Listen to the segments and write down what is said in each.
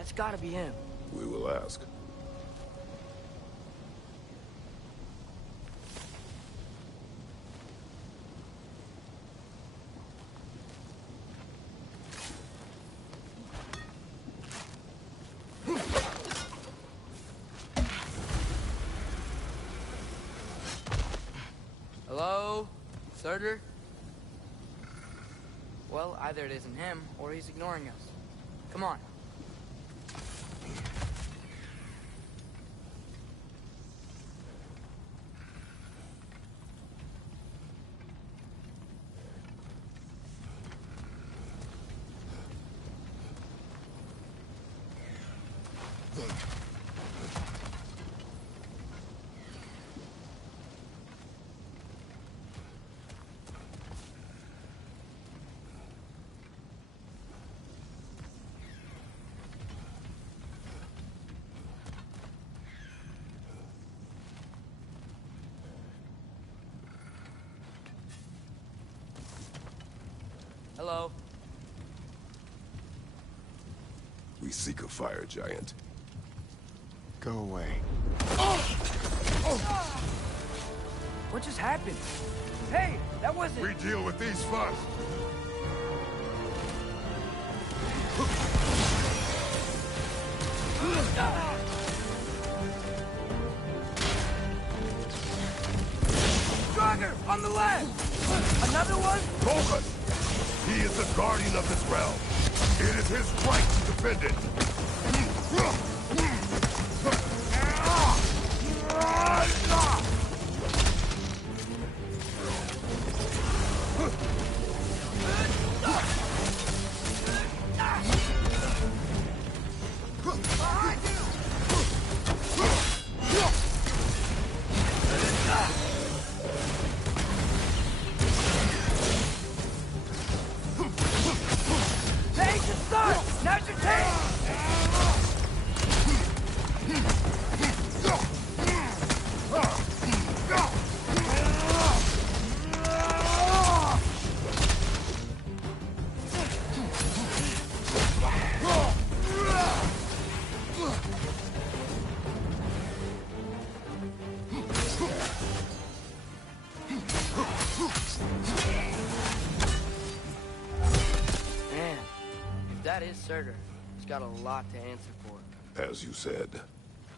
It's gotta be him. We will ask. Hello? Surtur? Well, either it isn't him, or he's ignoring us. Come on. Hello? We seek a fire giant. Go away. What just happened? Hey, that wasn't... We deal with these first. Draugr, on the left! Another one? Focus! He is the guardian of this realm. It is his right to defend it. Now's your chance! That is Surtur. He's got a lot to answer for. As you said,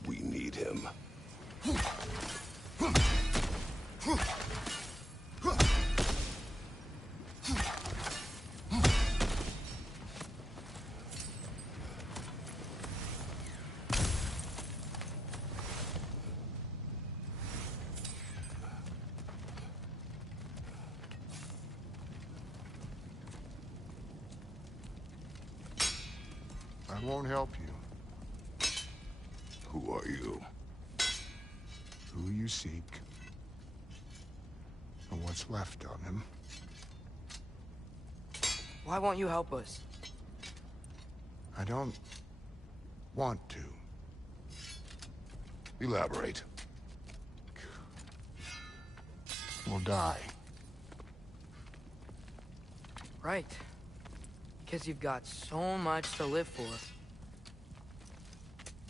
we need him. I won't help you. Who are you? Who you seek, and what's left of him. Why won't you help us? I don't want to. Elaborate. We'll die. Right. Because you've got so much to live for.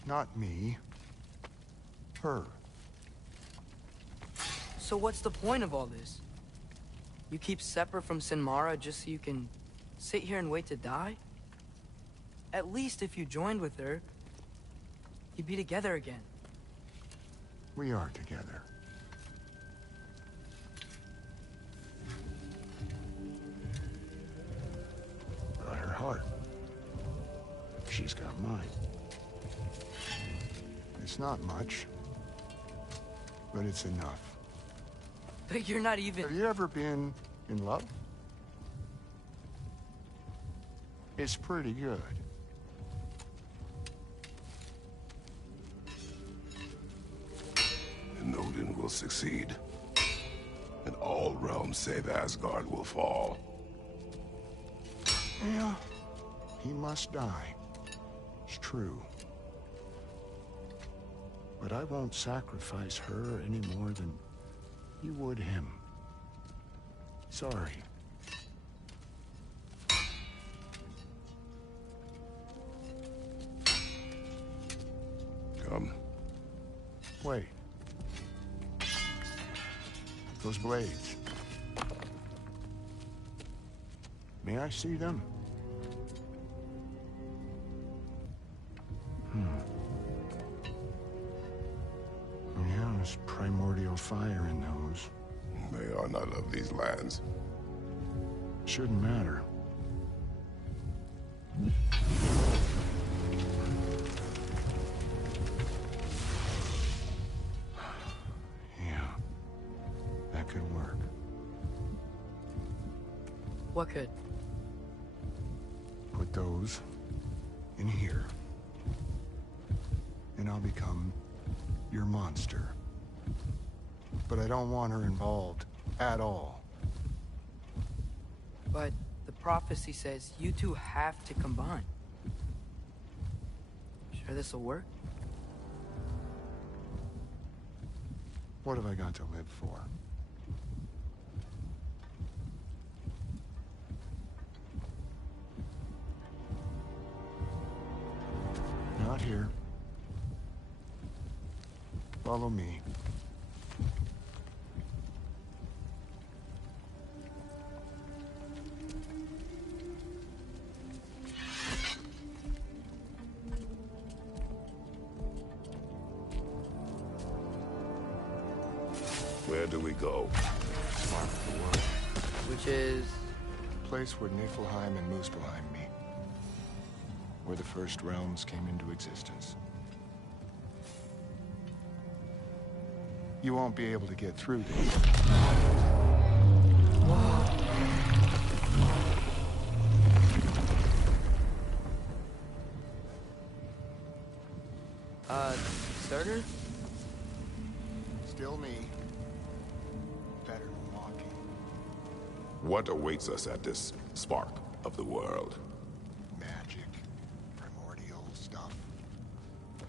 Not me. Her. So what's the point of all this? You keep separate from Sinmara just so you can sit here and wait to die? At least if you joined with her, you'd be together again. We are together. Got her heart. She's got mine. It's not much, but it's enough. But you're not even... Have you ever been in love? It's pretty good. And Odin will succeed. And all realms save Asgard will fall. Yeah, he must die. It's true. But I won't sacrifice her any more than you would him. Sorry. Come. Wait. Those blades. May I see them? Yeah, there's primordial fire in those. They are not of these lands. Shouldn't matter. Yeah, that could work. What could? Put those in here, and I'll become your monster. But I don't want her involved at all. But the prophecy says you two have to combine. Sure this'll work? What have I got to live for? Not here. Follow me. Where do we go? Mark of the world. Which is... The place where Niflheim and Muspelheim meet. Where the first realms came into existence. You won't be able to get through this. Starter? Still me. Better than walking. What awaits us at this spark of the world? Magic. Primordial stuff.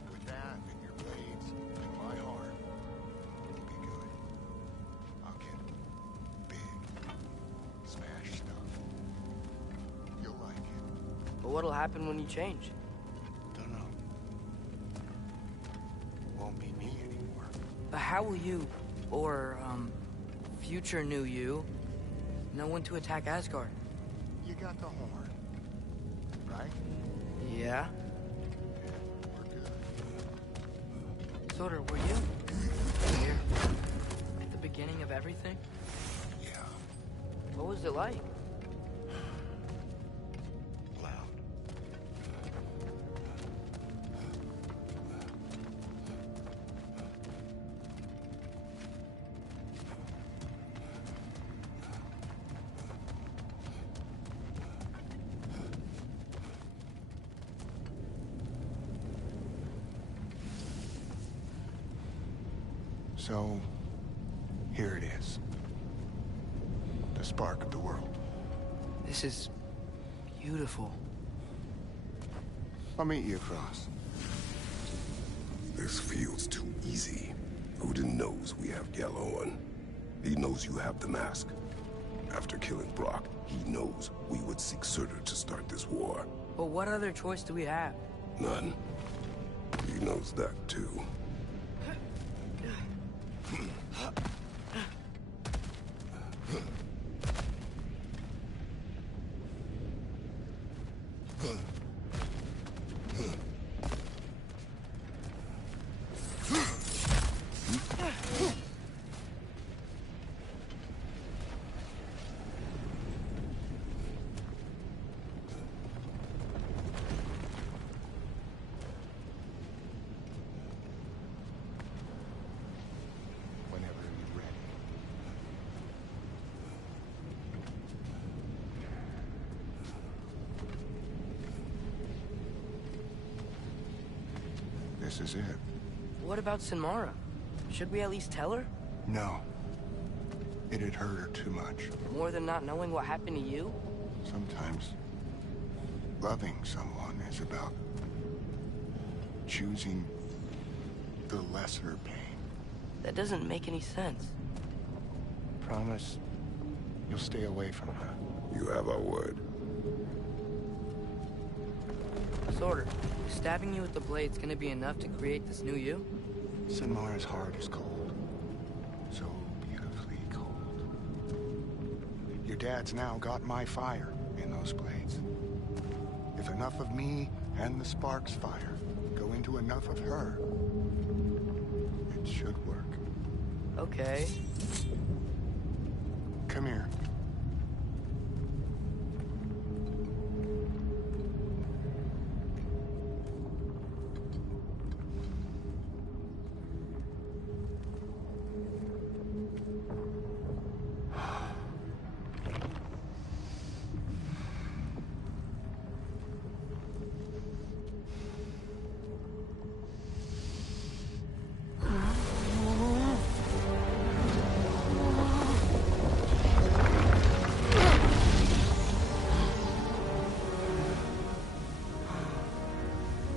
With that and your blades and my heart, it'll be good. I'll get big. Smash stuff. You'll like it. But what'll happen when you change? Don't know. Won't be me anymore. But how will you, or, future new you, know when to attack Asgard? You got the horn, right? Yeah? We're good. Sorter, were you here at the beginning of everything? Yeah. What was it like? Loud. So, here it is. The spark of the world. This is beautiful. I'll meet you across. This feels too easy. Odin knows we have Yellowin. He knows you have the mask. After killing Brock, he knows we would seek Surtur to start this war. But what other choice do we have? None. He knows that too. Whenever you're ready. This is it. What about Sinmara? Should we at least tell her? No. It'd hurt her too much. More than not knowing what happened to you? Sometimes loving someone is about choosing the lesser pain. That doesn't make any sense. Promise you'll stay away from her. You have our word. Sort of. Stabbing you with the blade's gonna be enough to create this new you? Sinmara's heart is cold. So beautifully cold. Your dad's now got my fire in those blades. If enough of me and the spark's fire go into enough of her, it should work. Okay. Come here.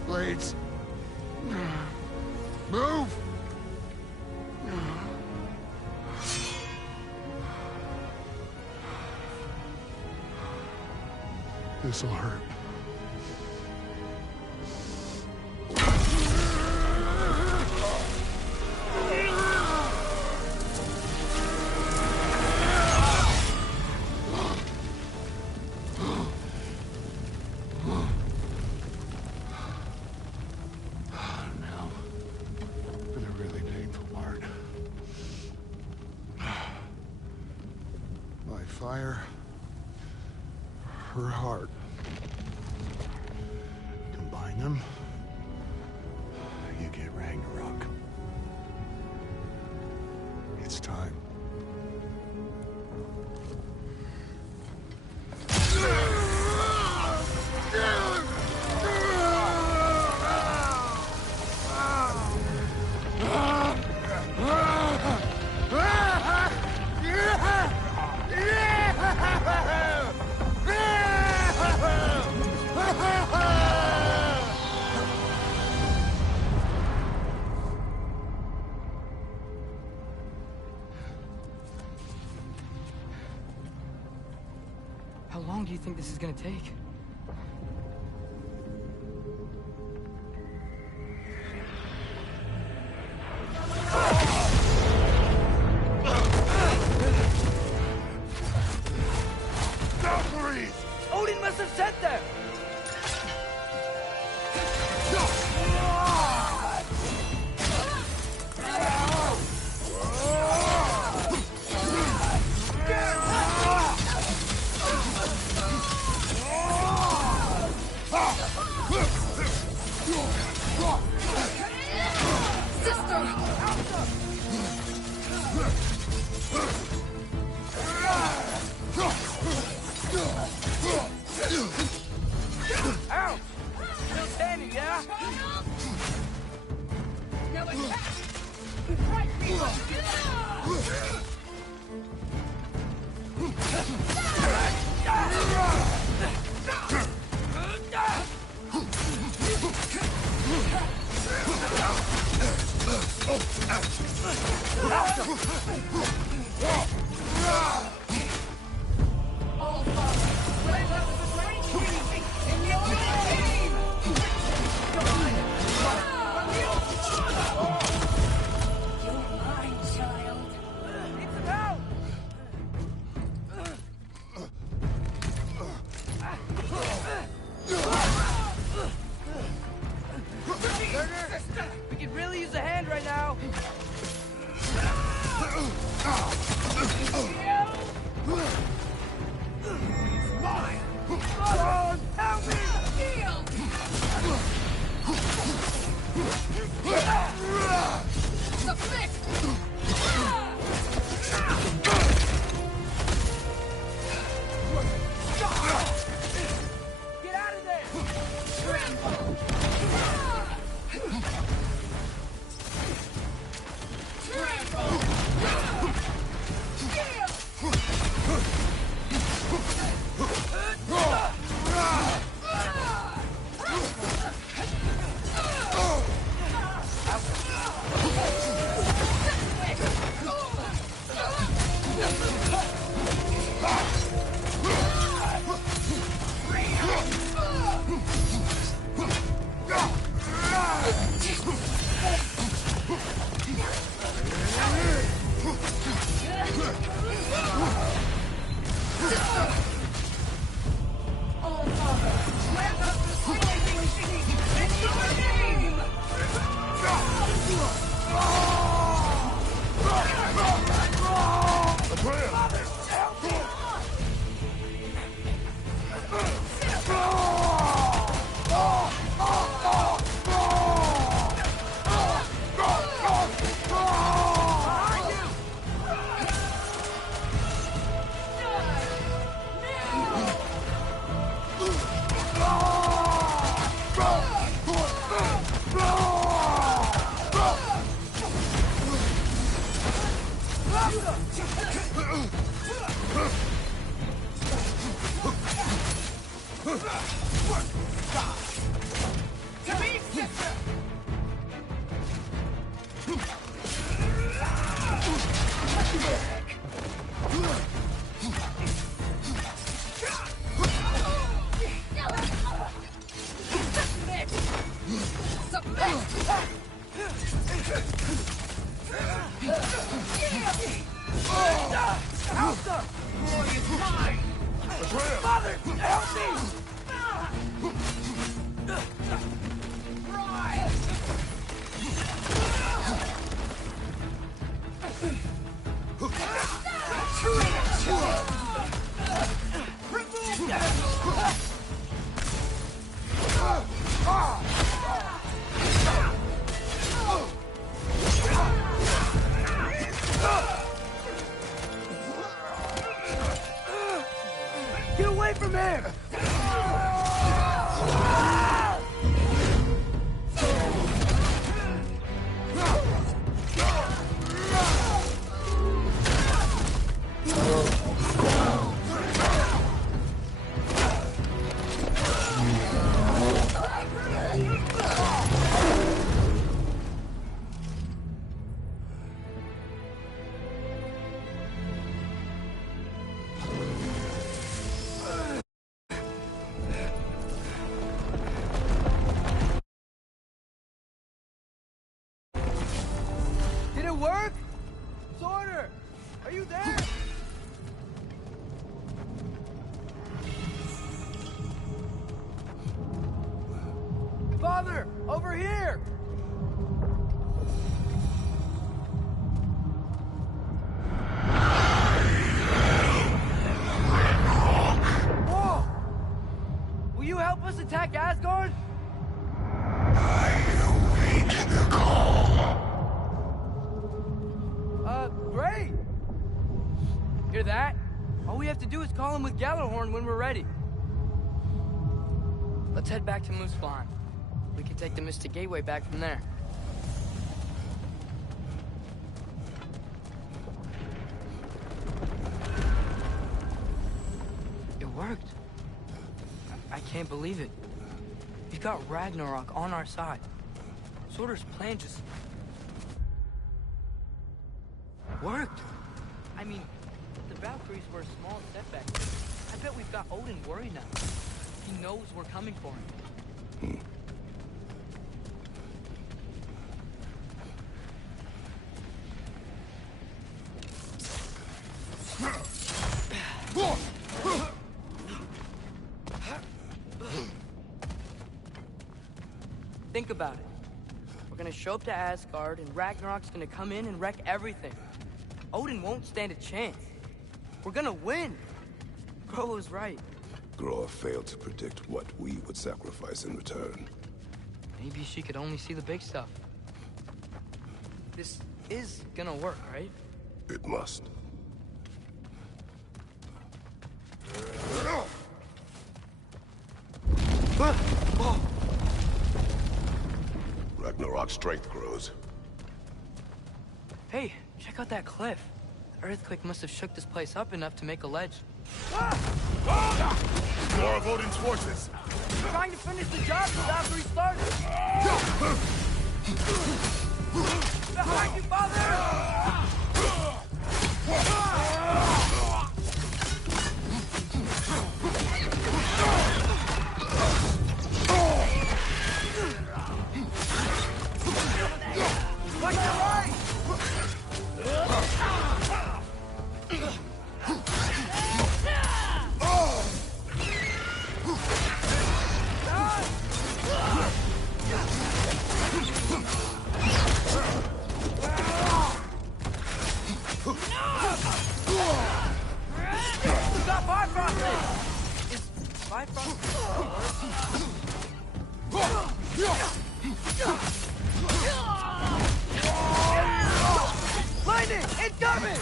Blades. Move! This'll hurt. Now, for the really painful part. My fire, her heart. Combine them, you get Ragnarok. It's time. How long do you think this is gonna take? Odin must have sent them! Ow! Still standing, yeah? No attack! Right, people! All father. To me, sister! Father, help me! Get away from him! Did it work? Sorter! Are you there? Father! Over here! Whoa! Will you help us attack Asgard? Great! Hear that? All we have to do is call him with Gjallarhorn when we're ready. Let's head back to Muspelheim. We can take the Mystic Gateway back from there. It worked. I can't believe it. We've got Ragnarok on our side. Sorter's plan just worked. I mean, the Valkyries were a small setback. I bet we've got Odin worried now. He knows we're coming for him. Think about it. We're gonna show up to Asgard, and Ragnarok's gonna come in and wreck everything. Odin won't stand a chance. We're gonna win. Groa was right. Groa failed to predict what we would sacrifice in return. Maybe she could only see the big stuff. This is gonna work, right? It must. Ragnarok's strength grows. Hey, check out that cliff. The earthquake must have shook this place up enough to make a ledge. More of Odin's forces! We're trying to finish the job the Valkyrie started! Behind you, Father! Watch your right! We got Bifrost! Is Bifrost Lightning! Incoming!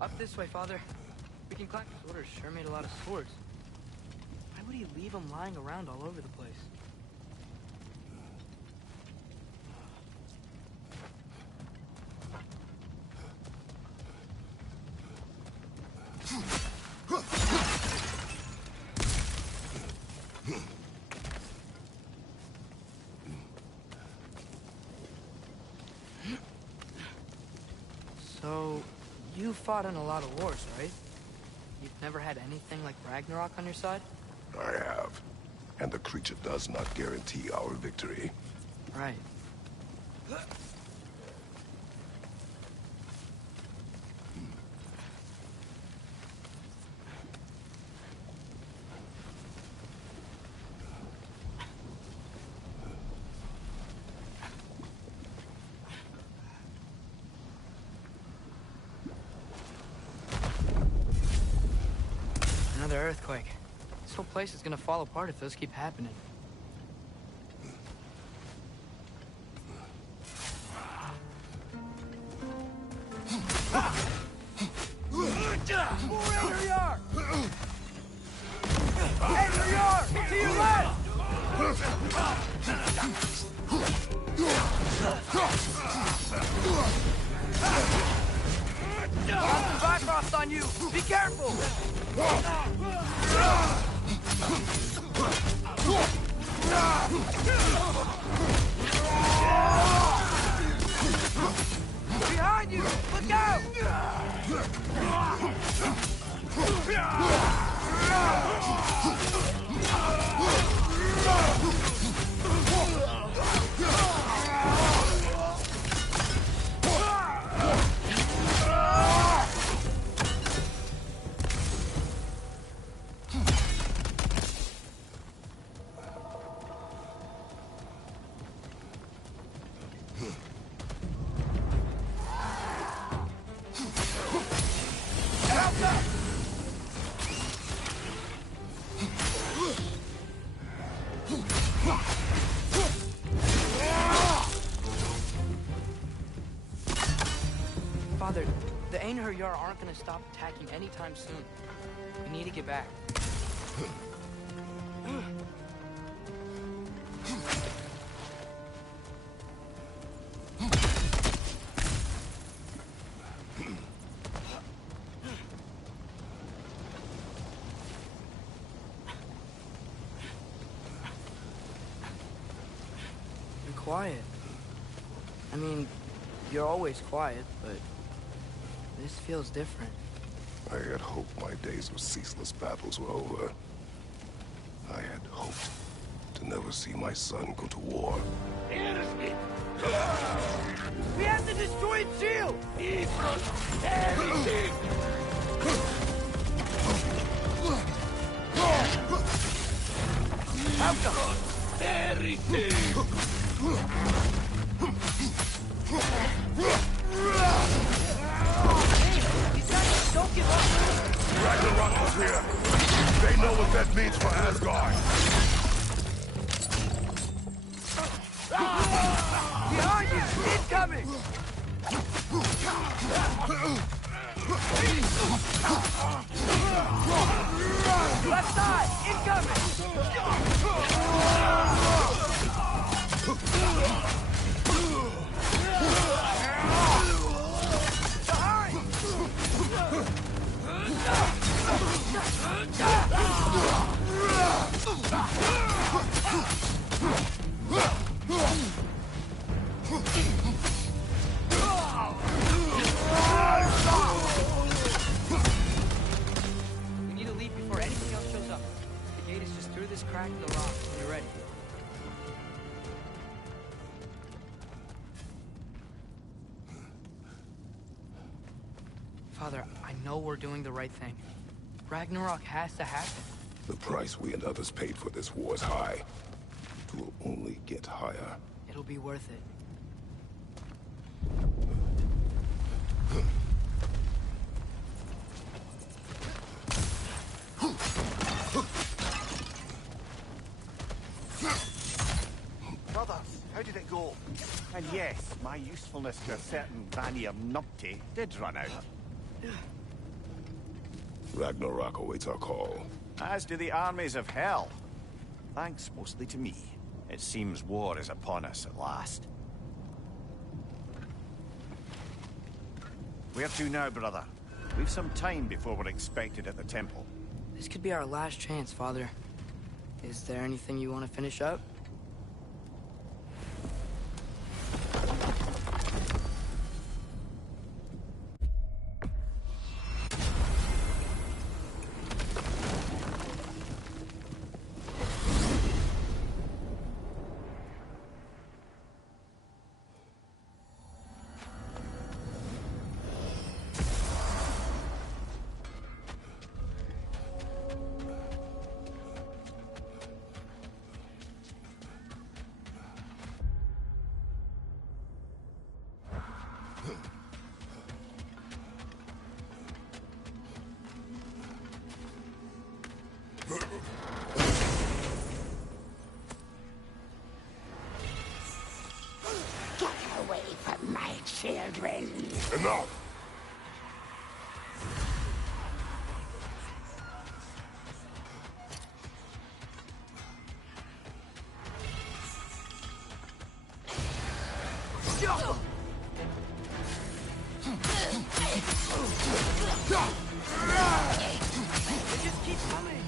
Up this way, Father. We can climb. His orders sure made a lot of swords. Why would he leave them lying around all over the place? So, you fought in a lot of wars, right? You've never had anything like Ragnarok on your side? I have. And the creature does not guarantee our victory. Right. Another earthquake. This whole place is gonna fall apart if those keep happening. To your left! Got some Bifrost on you! Be careful! Behind you! Look out! Father, the Einherjar aren't gonna stop attacking anytime soon. We need to get back. Be quiet. I mean, you're always quiet, but this feels different. I had hoped my days of ceaseless battles were over. I had hoped to never see my son go to war. We have to destroy its shield! Outcome! Don't give up! Ragnarok is here! They know what that means for Asgard! Behind you! Incoming! Left side! Incoming! We need to leave before anything else shows up. The gate is just through this crack in the rock when you're ready. Father, I know we're doing the right thing. Ragnarok has to happen. The price we and others paid for this war is high. It will only get higher. It'll be worth it. Brothers, how did it go? And yes, my usefulness to a certain Vanir numpty did run out. Ragnarok awaits our call. As do the armies of hell. Thanks mostly to me. It seems war is upon us at last. Where to now, brother? We've some time before we're expected at the temple. This could be our last chance, Father. Is there anything you want to finish up? Get away from my children. Enough! They just keep coming!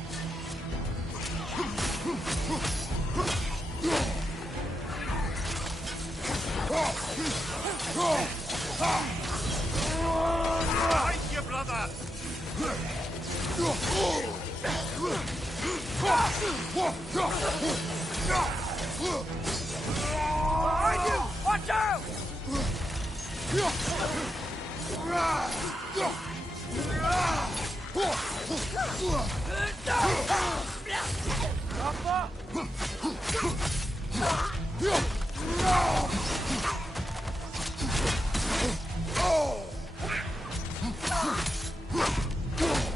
Fight you, brother! Behind you! Watch out!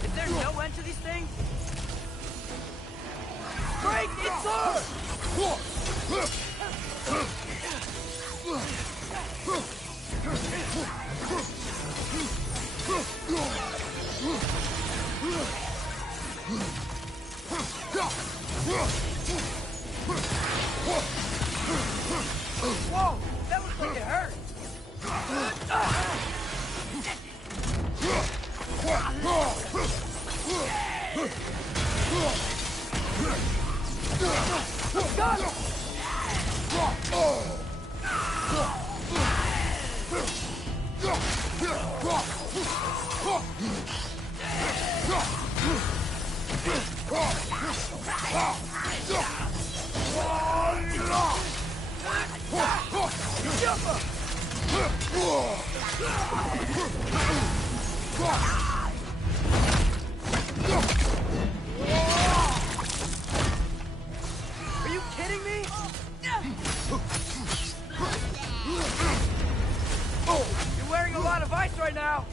Is there no end to these things? Break its arm! Whoa! That looks like it hurt! Got him! Are you kidding me? You're wearing a lot of ice right now.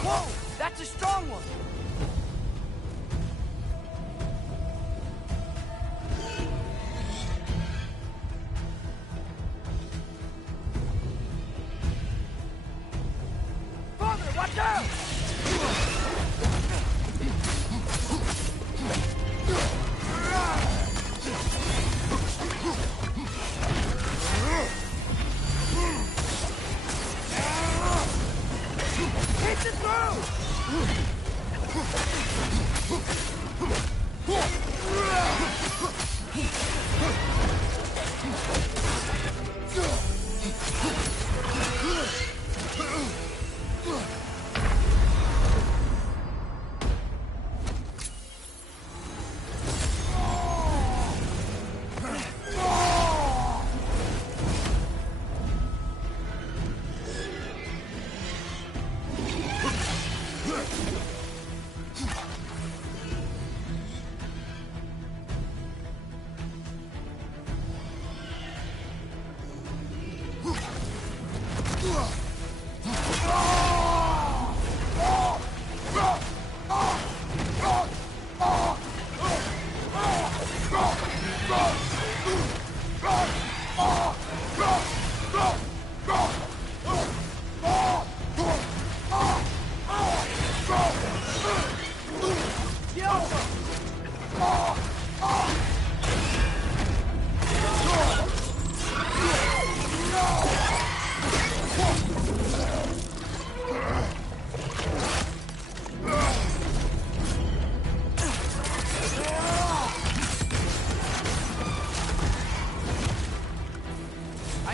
Whoa, that's a strong one.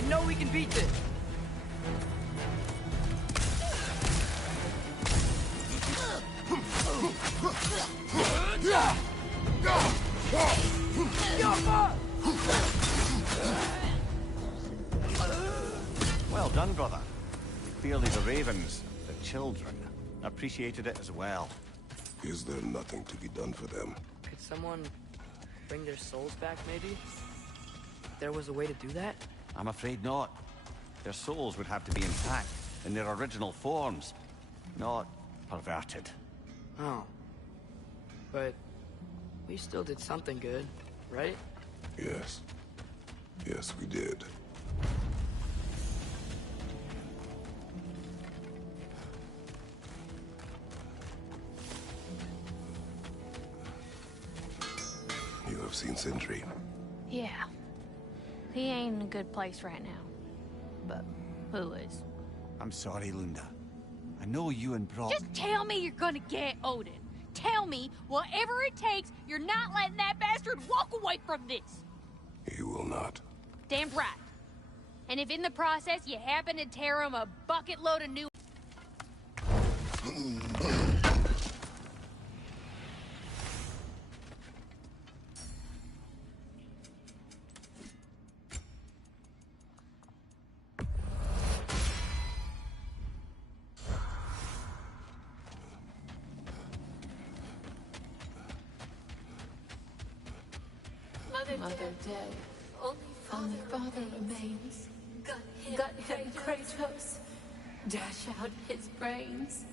know we can beat this. Well done, brother. Clearly the Ravens, the children, appreciated it as well. Is there nothing to be done for them? Could someone bring their souls back, maybe? If there was a way to do that? I'm afraid not. Their souls would have to be intact, in their original forms, not perverted. Oh. But we still did something good, right? Yes. Yes, we did. You have seen Sindri. Yeah. He ain't in a good place right now. But who is? I'm sorry, Lunda. I know you and Brock... Just tell me you're gonna get Odin. Tell me, whatever it takes, you're not letting that bastard walk away from this. He will not. Damn right. And if in the process you happen to tear him a bucket load of new... Mother dead, only father remains. Gut him Kratos, dash out his brains.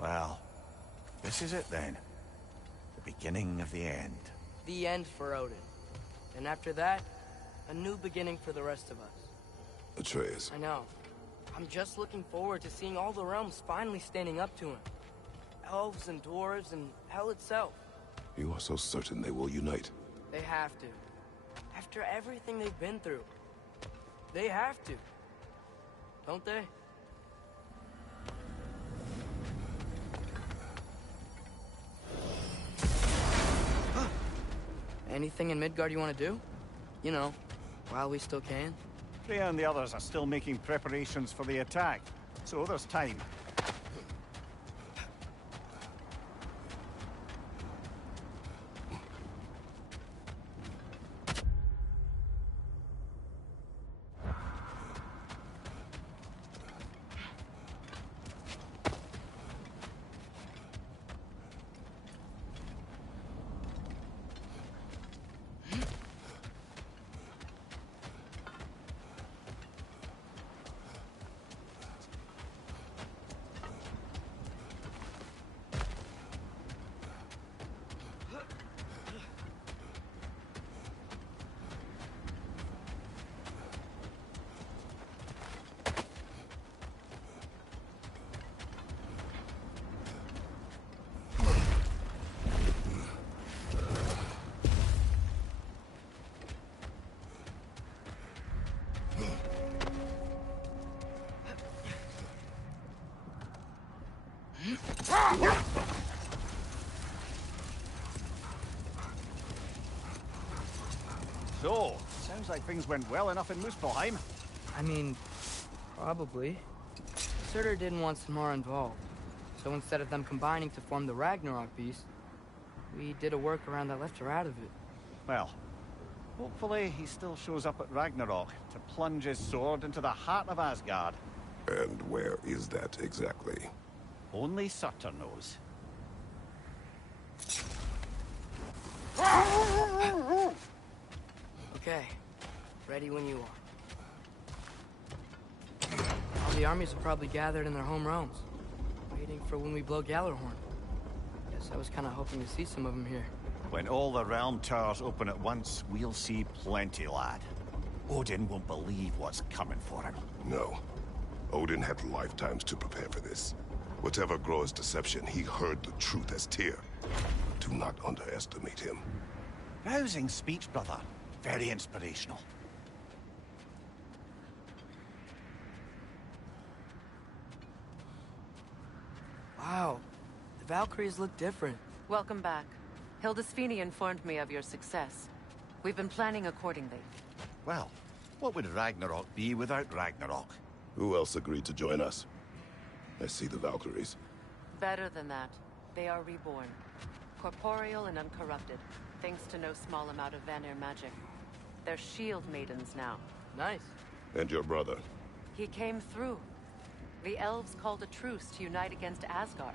Well, this is it then. The beginning of the end. The end for Odin. And after that, a new beginning for the rest of us. Atreus. I know. I'm just looking forward to seeing all the realms finally standing up to him. Elves and dwarves and hell itself. You are so certain they will unite. They have to. After everything they've been through. They have to. Don't they? Anything in Midgard you want to do? You know, while we still can. Freya and the others are still making preparations for the attack, so there's time. So, sounds like things went well enough in Muspelheim. I mean, probably. Surtur didn't want Samara involved. So instead of them combining to form the Ragnarok beast, we did a workaround that left her out of it. Well, hopefully he still shows up at Ragnarok to plunge his sword into the heart of Asgard. And where is that exactly? Only Surtur knows. Okay. Ready when you are. All the armies are probably gathered in their home realms, waiting for when we blow Gjallarhorn. Guess I was kind of hoping to see some of them here. When all the realm towers open at once, we'll see plenty, lad. Odin won't believe what's coming for him. No. Odin had lifetimes to prepare for this. Whatever Groa's deception, he heard the truth as Tyr. Do not underestimate him. Rousing speech, brother. Very inspirational. Wow. The Valkyries look different. Welcome back. Hildisfini informed me of your success. We've been planning accordingly. Well, what would Ragnarok be without Ragnarok? Who else agreed to join us? I see the Valkyries. Better than that. They are reborn. Corporeal and uncorrupted, thanks to no small amount of Vanir magic. They're shield maidens now. Nice. And your brother? He came through. The elves called a truce to unite against Asgard.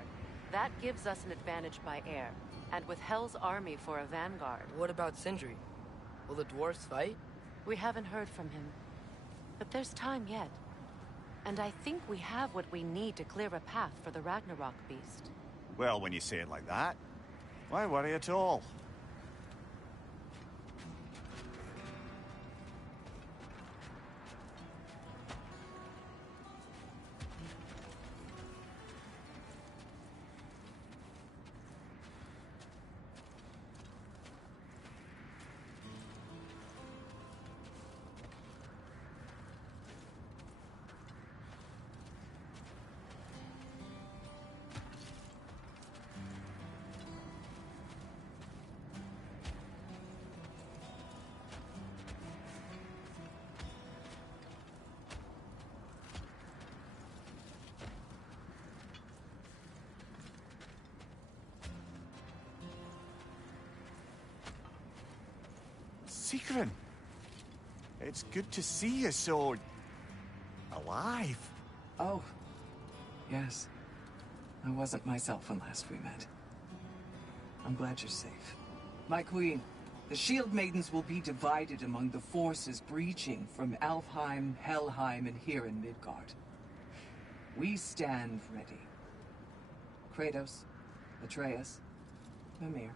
That gives us an advantage by air. And with Hel's army for a vanguard. What about Sindri? Will the dwarves fight? We haven't heard from him. But there's time yet. And I think we have what we need to clear a path for the Ragnarok beast. Well, when you say it like that, why worry at all? Sigrun, it's good to see you so... alive. Oh, yes. I wasn't myself when last we met. I'm glad you're safe. My queen, the Shield Maidens will be divided among the forces breaching from Alfheim, Helheim, and here in Midgard. We stand ready. Kratos, Atreus, Mimir,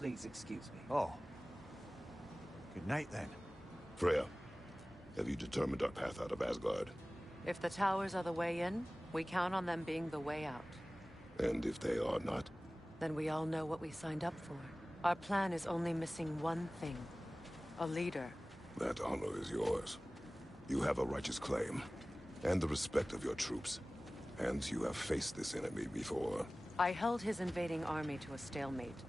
please excuse me. Oh. Good night, then. Freya, have you determined our path out of Asgard? If the towers are the way in, we count on them being the way out. And if they are not? Then we all know what we signed up for. Our plan is only missing one thing. A leader. That honor is yours. You have a righteous claim. And the respect of your troops. And you have faced this enemy before. I held his invading army to a stalemate.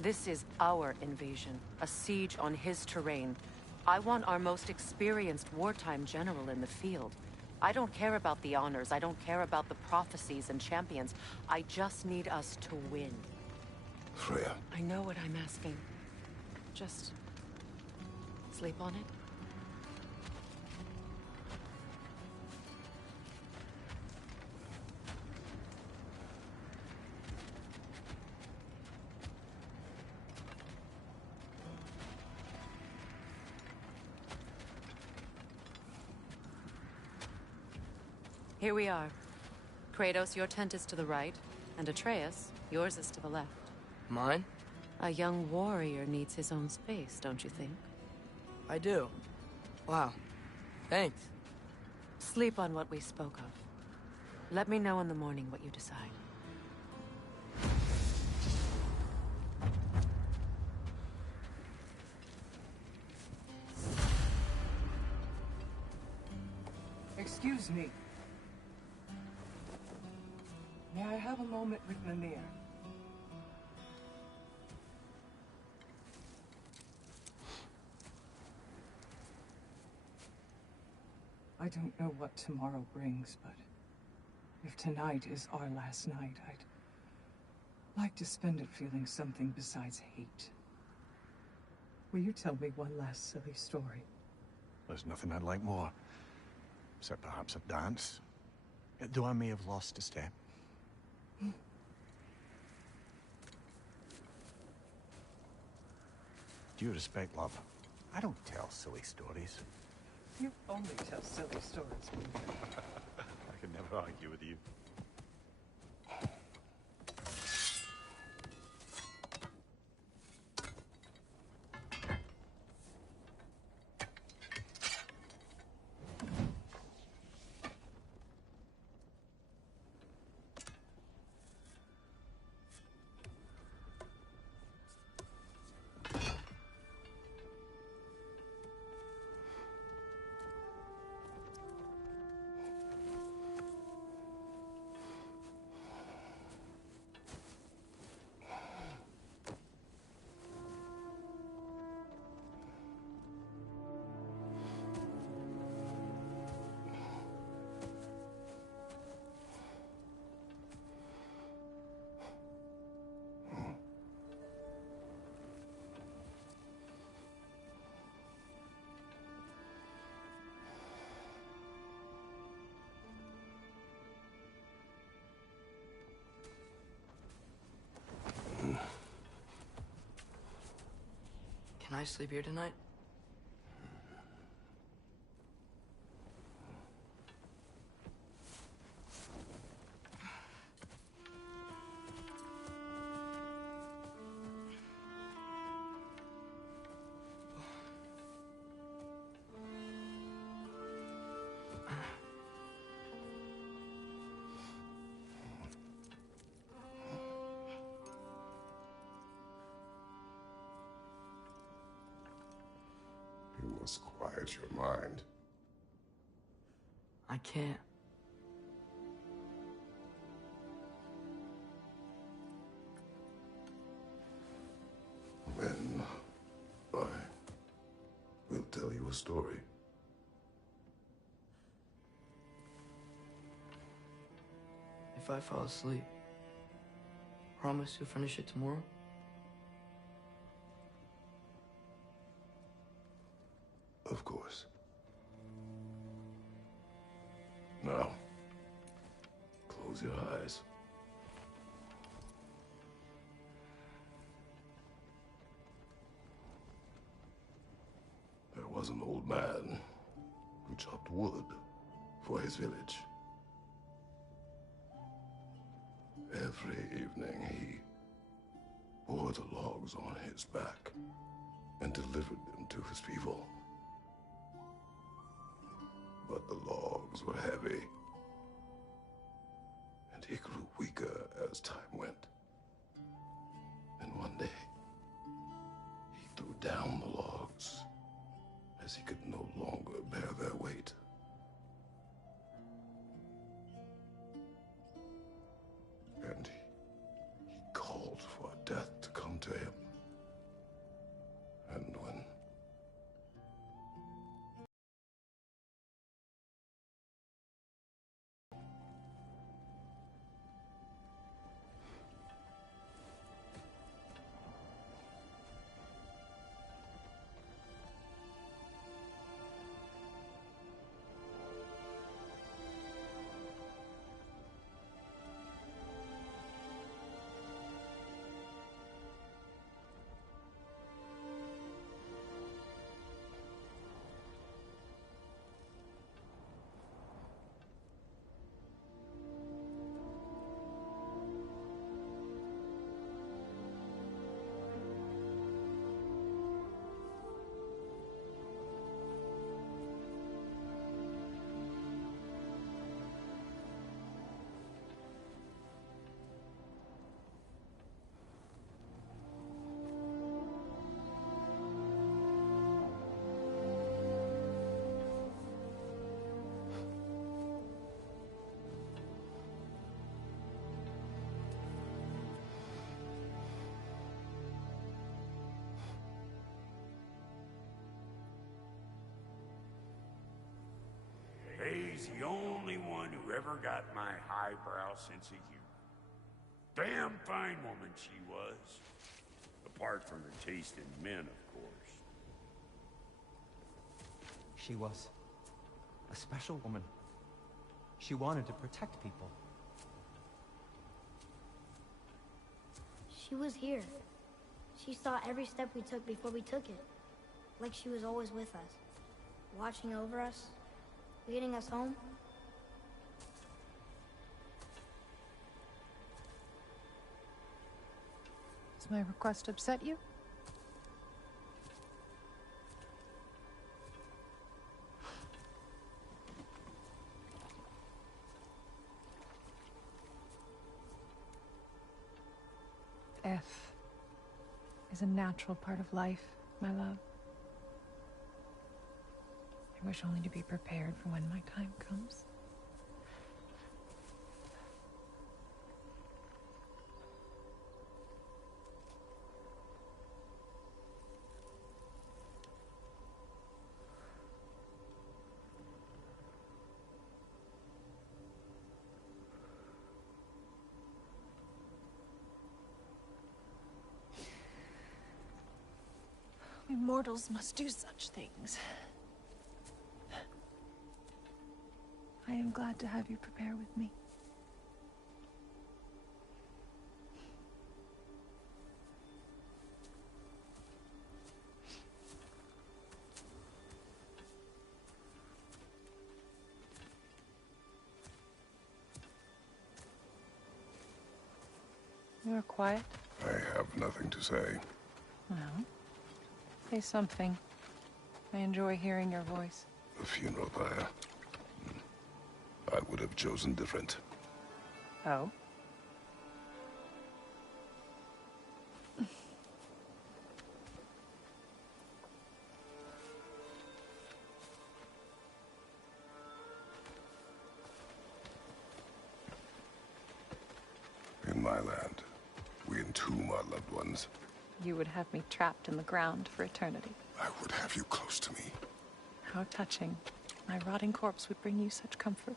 This is our invasion, a siege on his terrain. I want our most experienced wartime general in the field. I don't care about the honors, I don't care about the prophecies and champions. I just need us to win. Freya. I know what I'm asking. Just... sleep on it? Here we are. Kratos, your tent is to the right, and Atreus, yours is to the left. Mine? A young warrior needs his own space, don't you think? I do. Wow. Thanks. Sleep on what we spoke of. Let me know in the morning what you decide. Excuse me. May I have a moment with Mimir? I don't know what tomorrow brings, but if tonight is our last night, I'd like to spend it feeling something besides hate. Will you tell me one last silly story? There's nothing I'd like more. Except perhaps a dance. Though I may have lost a step. Due respect, love, I don't tell silly stories. You only tell silly stories. I can never argue with you. Can I sleep here tonight? You must quiet your mind. I can't. Then I will tell you a story. If I fall asleep, promise you'll finish it tomorrow? Of course. Now, close your eyes. There was an old man who chopped wood for his village. Every evening he bore the logs on his back and delivered them to his people. But the logs were heavy, and he grew weaker as time went. And one day, he threw down the logs as he could no longer bear their weight. And he called for death to come to him. And when May's the only one who ever got my highbrow sense of humor. Damn fine woman she was. Apart from her taste in men, of course. She was a special woman. She wanted to protect people. She was here. She saw every step we took before we took it. Like she was always with us. Watching over us. Leading us home. Does my request upset you? Death is a natural part of life, my love. I wish only to be prepared for when my time comes. We mortals must do such things. I am glad to have you prepare with me. You are quiet. I have nothing to say. Well, say something. I enjoy hearing your voice. The funeral pyre. I would have chosen different. Oh? In my land, we entomb our loved ones. You would have me trapped in the ground for eternity. I would have you close to me. How touching. My rotting corpse would bring you such comfort.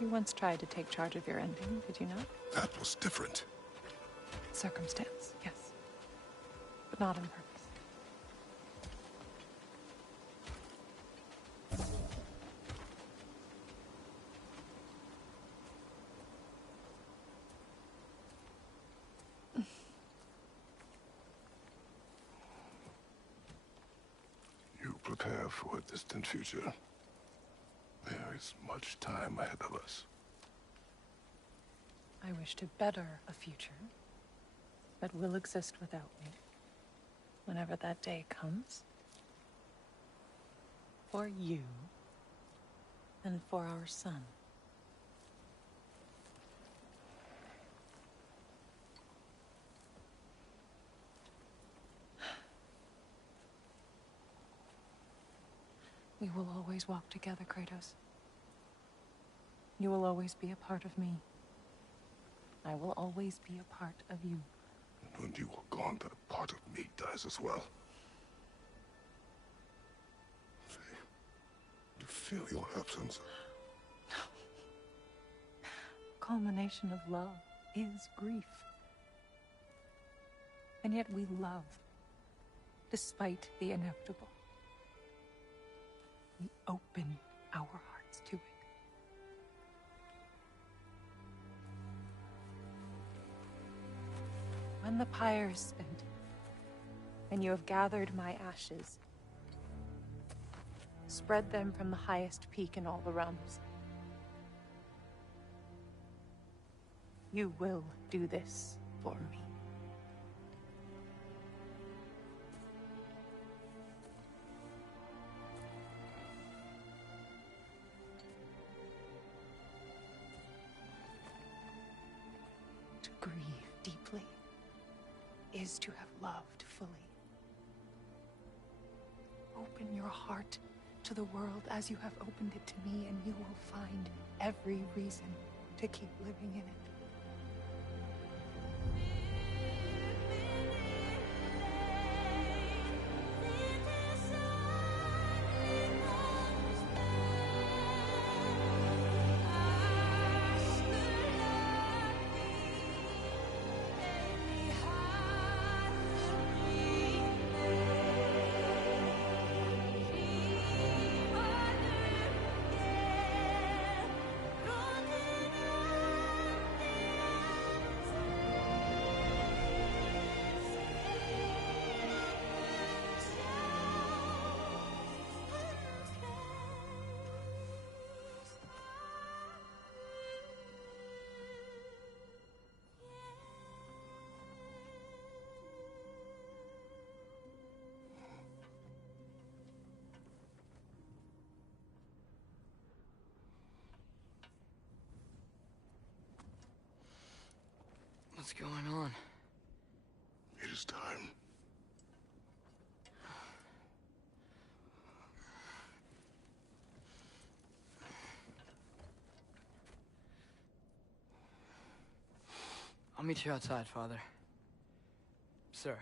You once tried to take charge of your ending, did you not? That was different. Circumstance, yes. But not on purpose. You prepare for a distant future. There is much time ahead of us. I wish to better a future that will exist without me, whenever that day comes. For you, and for our son. We will always walk together, Kratos. You will always be a part of me. I will always be a part of you. And when you are gone, that part of me dies as well. You feel your absence. Culmination of love is grief. And yet we love, despite the inevitable. We open our hearts to it. When the pyre is spent, and you have gathered my ashes, spread them from the highest peak in all the realms. You will do this for me. To grieve deeply is to have loved fully. Open your heart to the world as you have opened it to me, and you will find every reason to keep living in it. What's going on? It is time. I'll meet you outside, Father. Sir.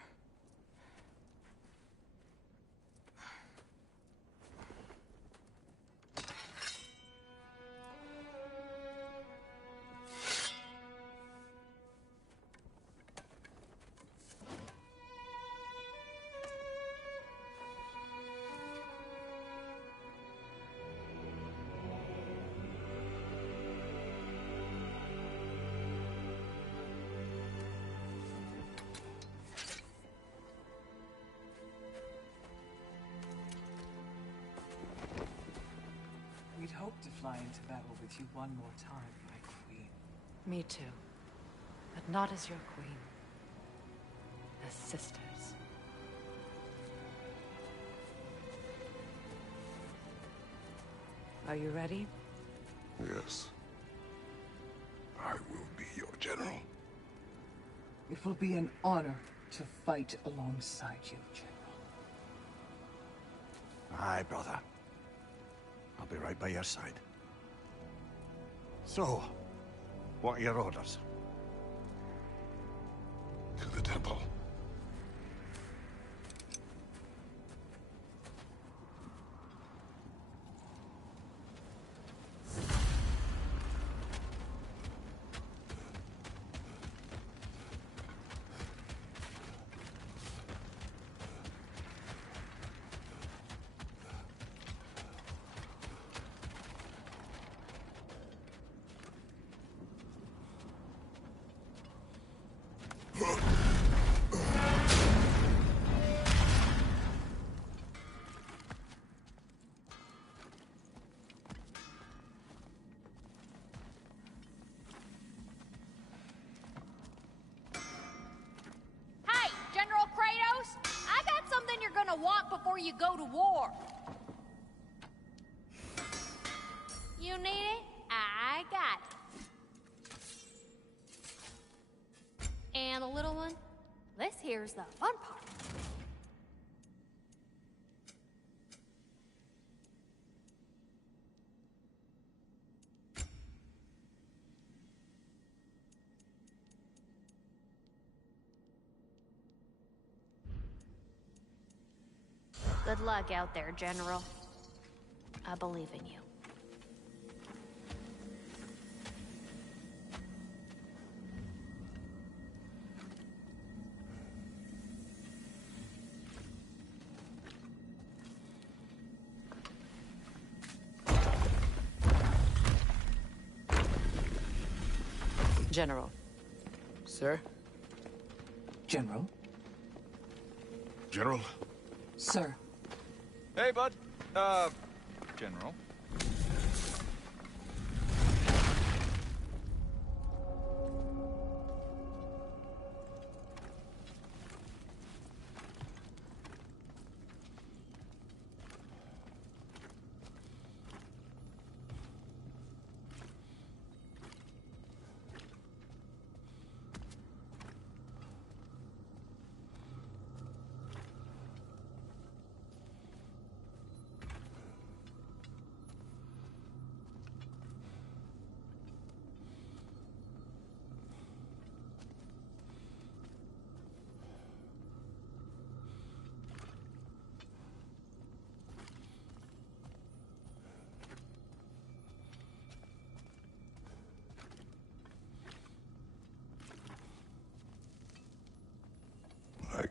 We'd hoped to fly into battle with you one more time, my queen. Me too. But not as your queen. As sisters. Are you ready? Yes. I will be your general. It will be an honor to fight alongside you, General. Aye, brother. I'll be right by your side. So, what are your orders? To the temple. Hey, General Kratos! I got something you're gonna want before you go to war. You need it? I got it. And the little one? This here's the fun part. Good luck out there, General. I believe in you. General. Sir? General? General? Sir. Hey, bud. General.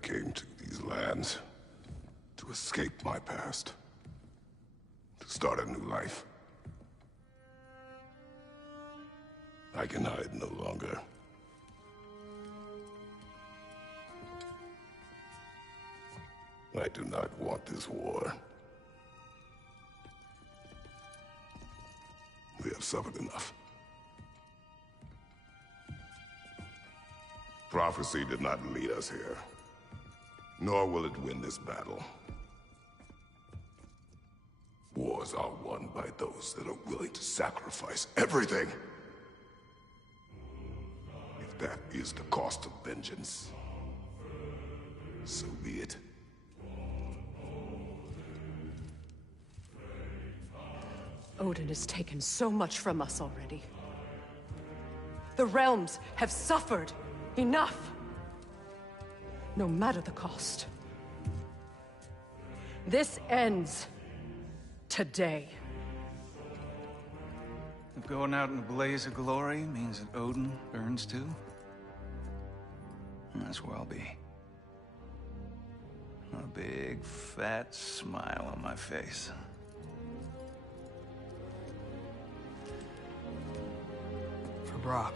came to these lands to escape my past, to start a new life. I can hide no longer. I do not want this war. We have suffered enough. Prophecy did not lead us here, nor will it win this battle. Wars are won by those that are willing to sacrifice everything. If that is the cost of vengeance, so be it. Odin has taken so much from us already. The realms have suffered enough. No matter the cost. This ends today. If going out in a blaze of glory means that Odin burns too, that's where I'll be. A big, fat smile on my face. For Brock.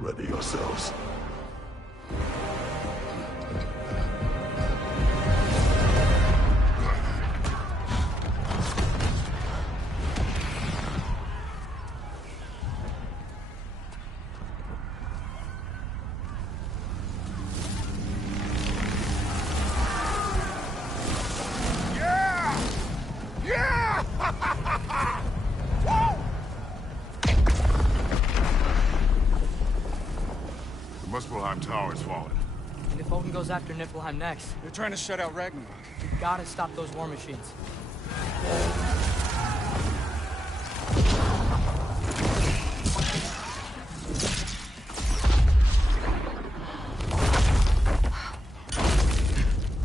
Ready yourselves. Muspelheim Tower has fallen. And if Odin goes after Niflheim next, They're trying to shut out Ragnarok. we gotta stop those war machines.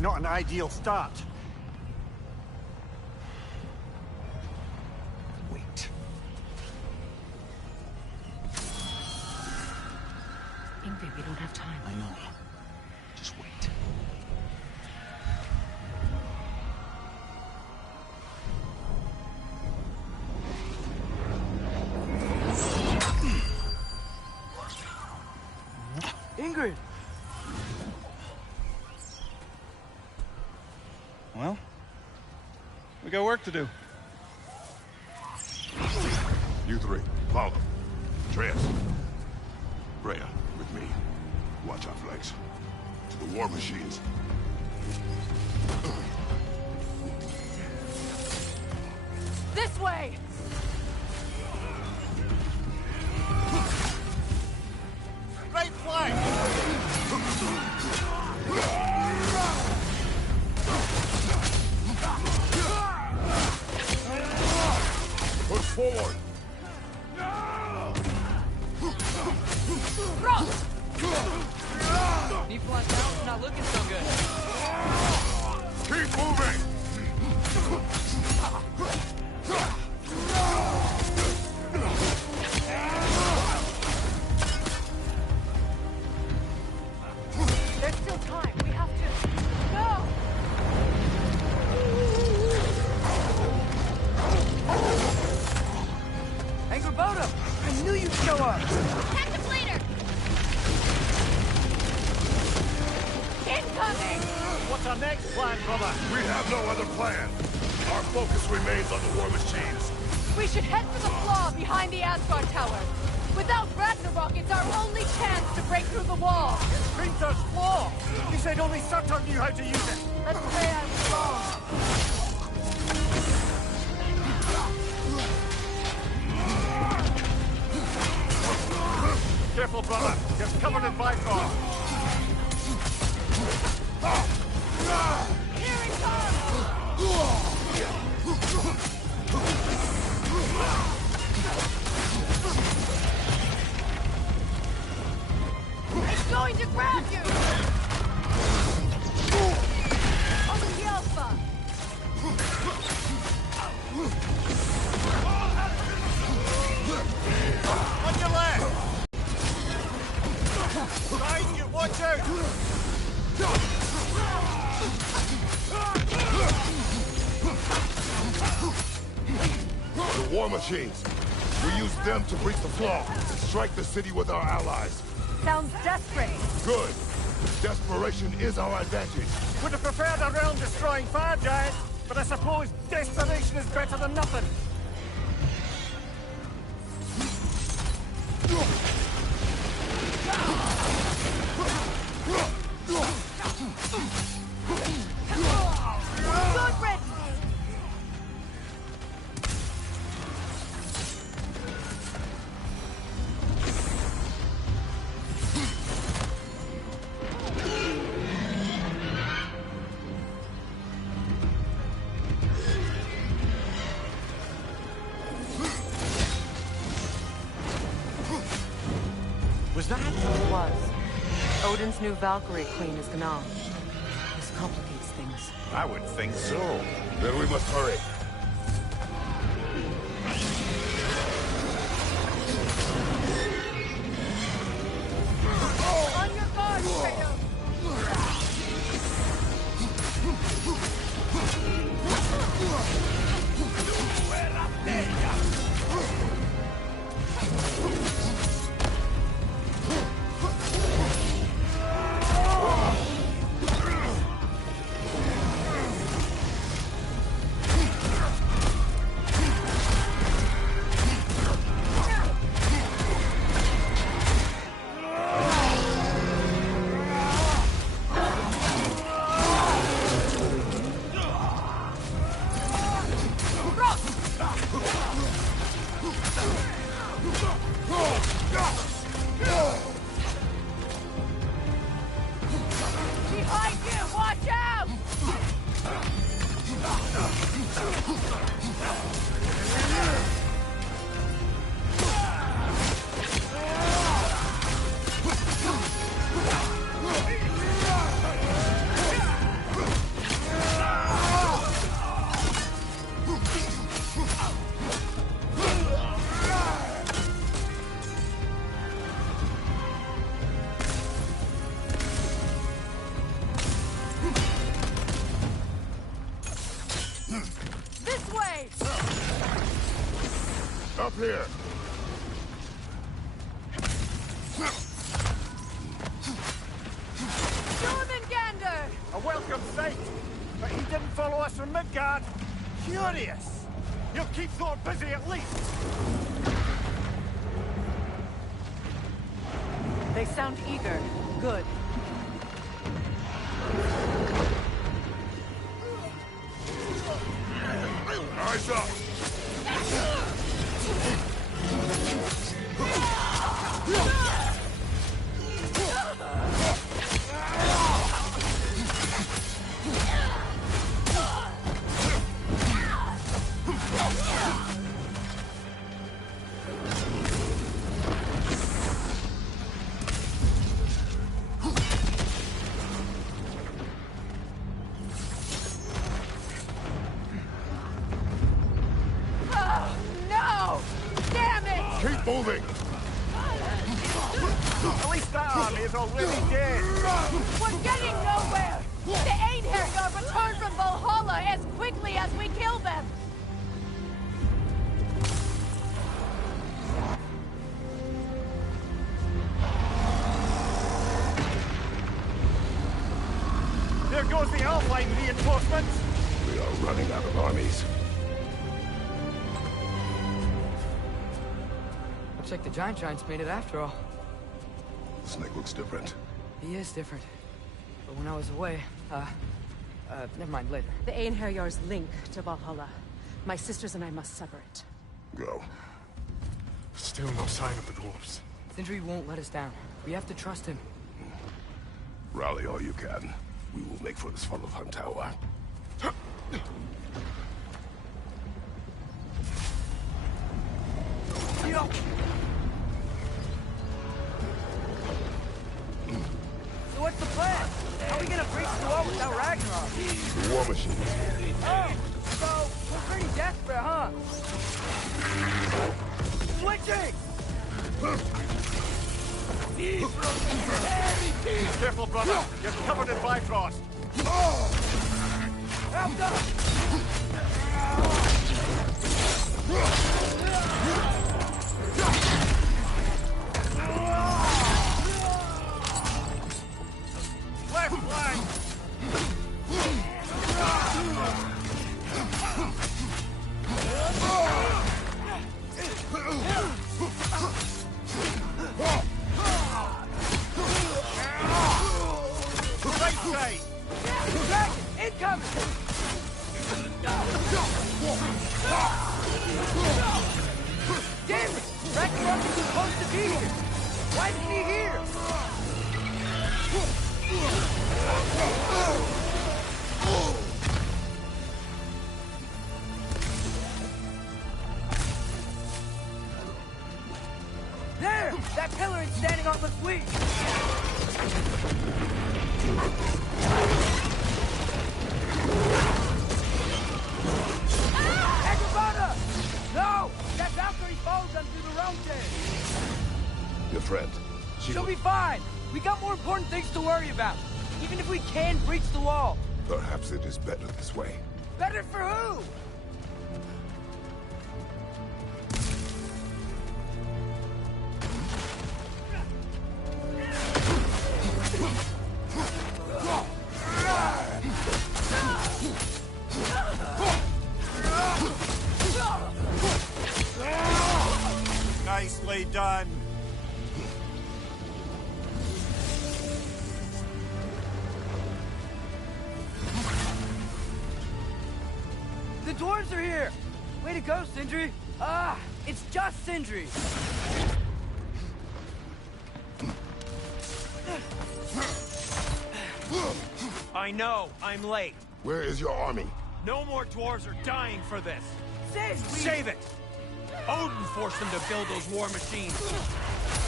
Not an ideal start. Wait. Ingrid, we don't have time. I know. Just wait. Ingrid! Well, we got work to do. You three, follow. Atreus. Freya, with me. Watch our flanks. To the war machines. This way! Right flank! Push forward! Niflheim Tower's not looking so good. Keep moving! There's still time. We have to... Go! Angrboda! I knew you'd show up! Attack the bleeder! brother. We have no other plan. Our focus remains on the war machines. We should head for the flaw behind the Asgard Tower. Without Ragnarok, it's our only chance to break through the wall. Winter's flaw! You said only Surtur knew how to use it. Let's pray I'm wrong. Careful, brother. You're covered in Bifrost. Here it comes! It's going to grab you! On the Alpha! On your left! Behind you, watch out! The war machines. We use them to breach the flaw and strike the city with our allies. Sounds desperate. Good. Desperation is our advantage. Would have preferred a realm-destroying fire giant, but I suppose desperation is better than nothing. Good riddance! Was that? It was. Odin's new Valkyrie queen is Gná. This complicates things. I would think so. Then we must hurry. On your guard, Kratos! Behind you! Watch out! This way! Up here. Jormungandr! A welcome sight, but he didn't follow us from Midgard. Curious. He'll keep Thor busy at least. They sound eager. Good. Eyes up. Oh, no! Damn it! Keep moving. At least that army is already dead. We're getting nowhere! The Einherjar return from Valhalla as quickly as we kill them! There goes the Alpine Reinforcements? We are running out of armies. Looks like the Giants made it after all. The snake looks different. He is different. But when I was away, never mind, later. The Einherjar's link to Valhalla. My sisters and I must sever it. Go. Still no sign of the dwarves. Sindri won't let us down. We have to trust him. Rally all you can. We will make for the Svartalfheim Tower. Yo! So what's the plan? How are we gonna breach the wall without Ragnarok? The war machines. Oh, so we're pretty desperate, huh? Switching! Careful, brother. You're covered in Bifrost. Help up! Left flank! Right side! Dragon, incoming! Damn it! Ragnarok is supposed to be here! Why isn't he here? There! That pillar is standing on the fleet! Agrabah! No! That Valkyrie follows them through the realm day! Your friend. She'll be fine! We got more important things to worry about! Even if we can breach the wall! Perhaps it is better this way. Better for who? Nicely done. The dwarves are here! Way to go, Sindri! Ah, it's just Sindri! I know, I'm late. Where is your army? No more dwarves are dying for this. Save it! Odin forced them to build those war machines.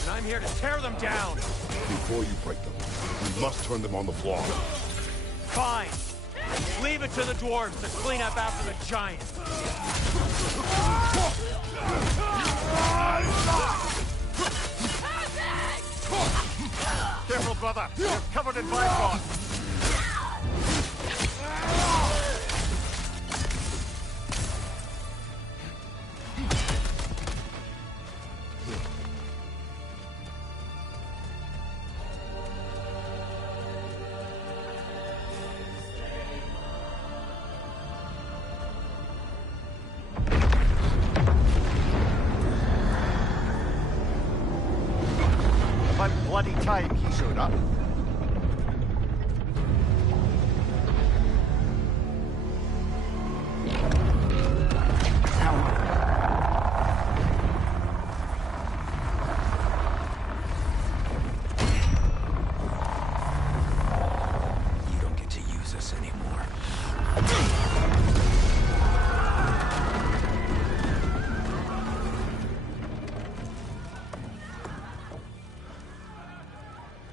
And I'm here to tear them down. Before you break them, we must turn them on the floor. Fine. Leave it to the dwarves to clean up after the giants. Careful, brother. You're covered in Bifrost. About bloody time he showed up. You don't get to use us anymore.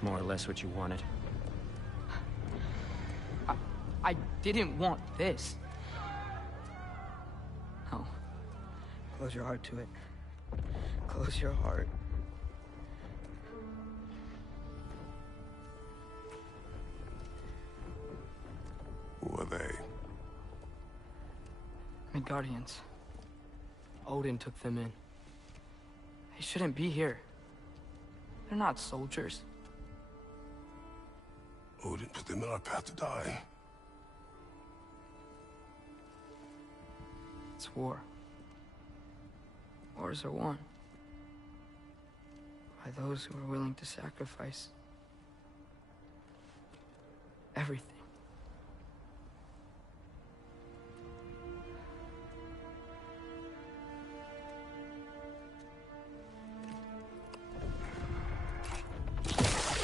More or less what you wanted. I didn't want this. Oh. Close your heart to it. Close your heart. Who are they? Midgardians. Odin took them in. They shouldn't be here. They're not soldiers. Odin put them in our path to die. It's war. Wars are won by those who are willing to sacrifice everything.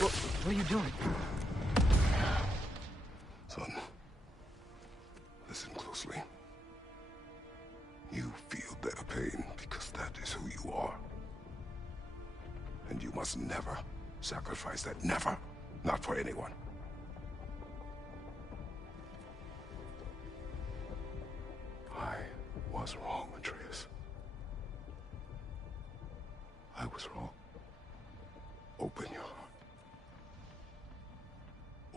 What are you doing? Son, listen closely. You feel their pain because that is who you are. And you must never sacrifice that. Never. Not for anyone. I was wrong, Atreus. I was wrong. Open your heart.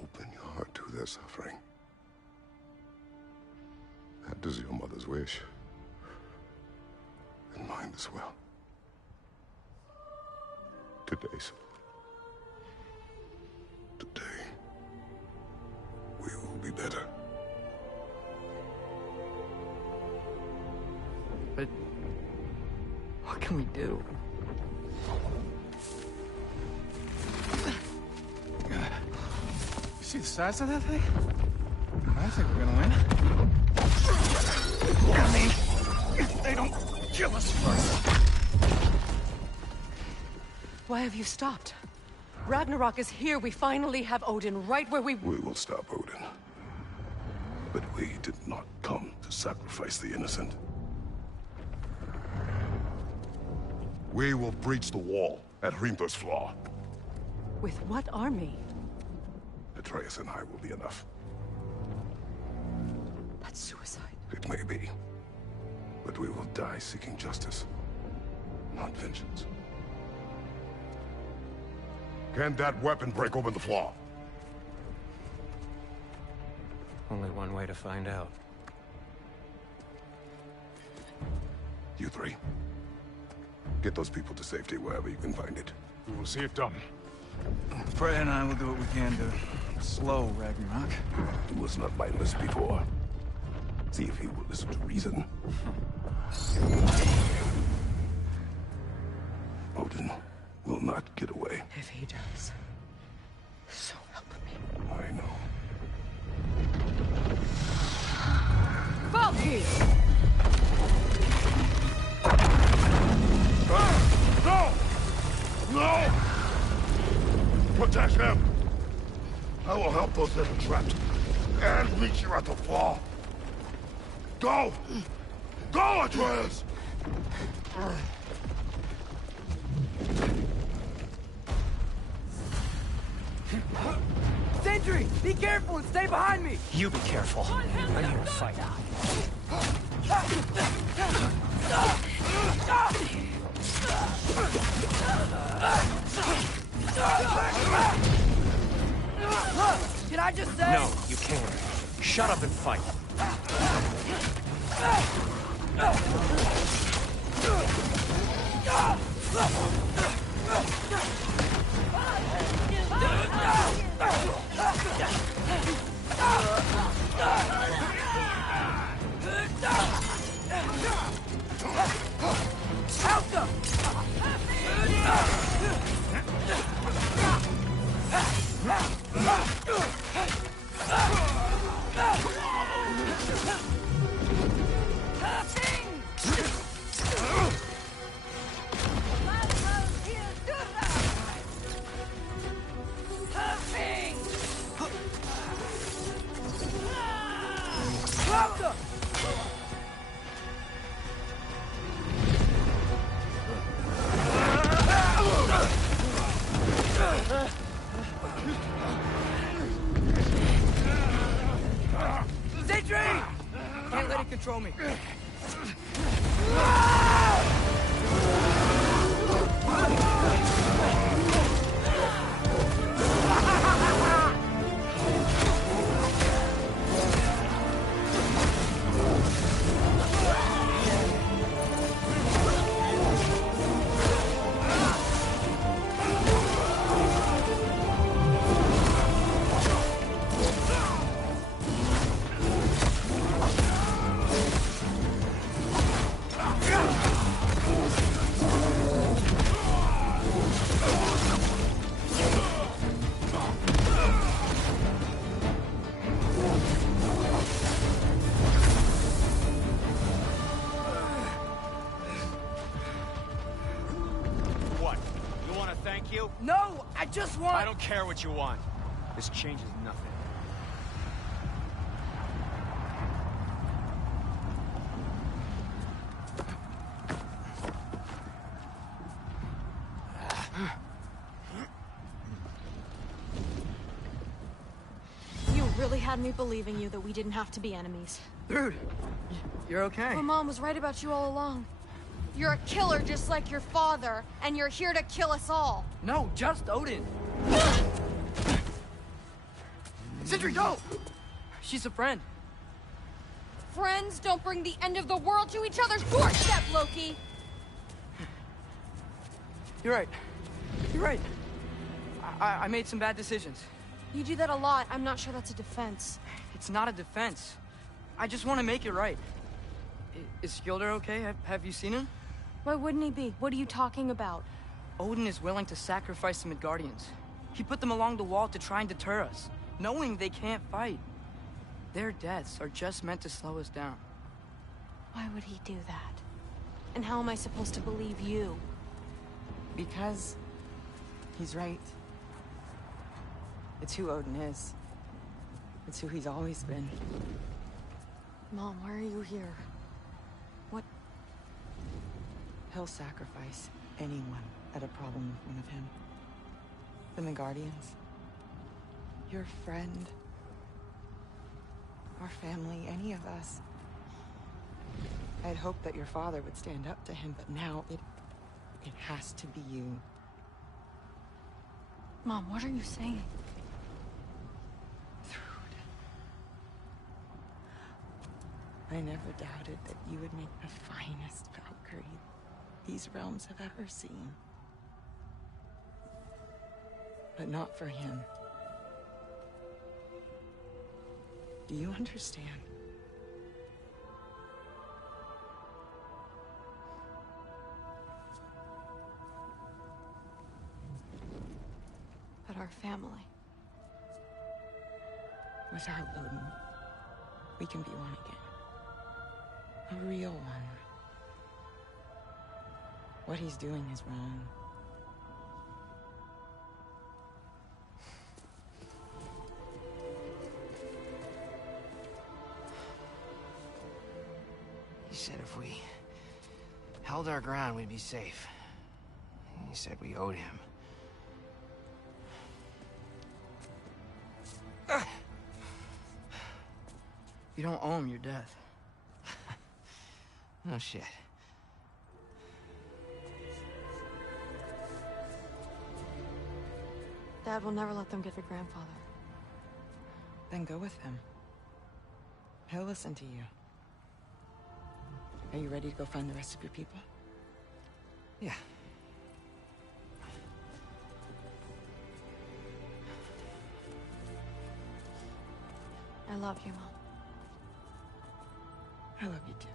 Open your heart to their suffering. That is your mother's wish. And mine as well. Today, son. Today, we will be better. But what can we do? See the size of that thing? I think we're gonna win. I mean, if they don't kill us first. Why have you stopped? Ragnarok is here. We finally have Odin right where we... We will stop Odin. But we did not come to sacrifice the innocent. We will breach the wall at Hrimthur's Flaw. With what army? Atreus and I will be enough. That's suicide. It may be. But we will die seeking justice, not vengeance. Can that weapon break open the flaw? Only one way to find out. You three. Get those people to safety wherever you can find it. We will see it done. Freya and I will do what we can to slow Ragnarok. He was not mindless before. See if he will listen to reason. Odin will not get away. If he does, so help me. I know. Valky! No! No! Protect him! I will help those that are trapped. And meet you at the fall. Go! Go, Atreus! Sentry! Be careful and stay behind me! You be careful. I'm here to fight. Did I just say? No, you can't. Shut up and fight. Help them! Sentry! Can't let it control me. like you? No, I just want... I don't care what you want. This changes nothing. You really had me believing you that we didn't have to be enemies. Dude, you're okay. My mom was right about you all along. You're a killer just like your father, and you're here to kill us all. No, just Odin. Sentry, go! She's a friend. Friends don't bring the end of the world to each other's doorstep, Loki! You're right. You're right. I made some bad decisions. You do that a lot. I'm not sure that's a defense. It's not a defense. I just want to make it right. Is Skilder okay? Have you seen him? Why wouldn't he be? What are you talking about? Odin is willing to sacrifice the Midgardians. He put them along the wall to try and deter us, knowing they can't fight. Their deaths are just meant to slow us down. Why would he do that? And how am I supposed to believe you? Because he's right. It's who Odin is. It's who he's always been. Mom, why are you here? What? He'll sacrifice anyone at a problem in front of him. The Midgardians. Your friend. Our family, any of us. I'd hoped that your father would stand up to him, but now it has to be you. Mom, what are you saying? I never doubted that you would make the finest Valkyrie these realms have ever seen. But not for him. Do you understand? But our family. Without Odin, we can be one again. A real one. What he's doing is wrong. He said if we held our ground, we'd be safe. He said we owed him. You don't owe him your death. No shit. Dad will never let them get their grandfather. Then go with him. He'll listen to you. Are you ready to go find the rest of your people? Yeah. I love you, Mom. I love you too.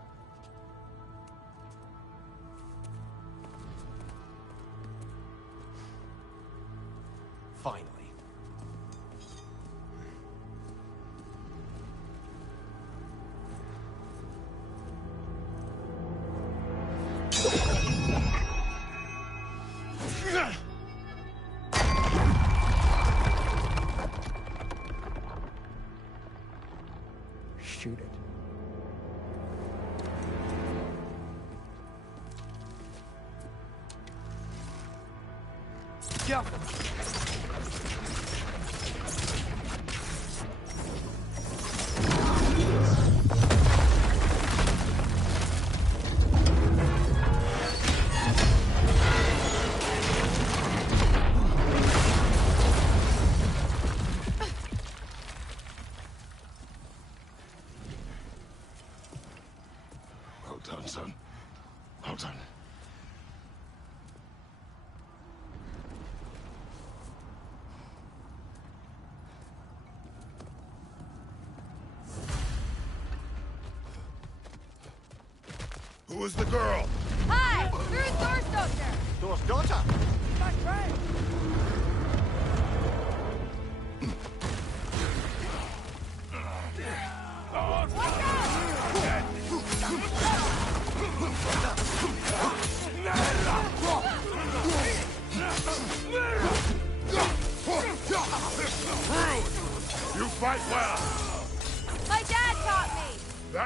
Finally. Shoot it. Go! Well done, son. Well done. Who was the girl? Hi! We're Thor's daughter! Thor's daughter? My friend! Watch out!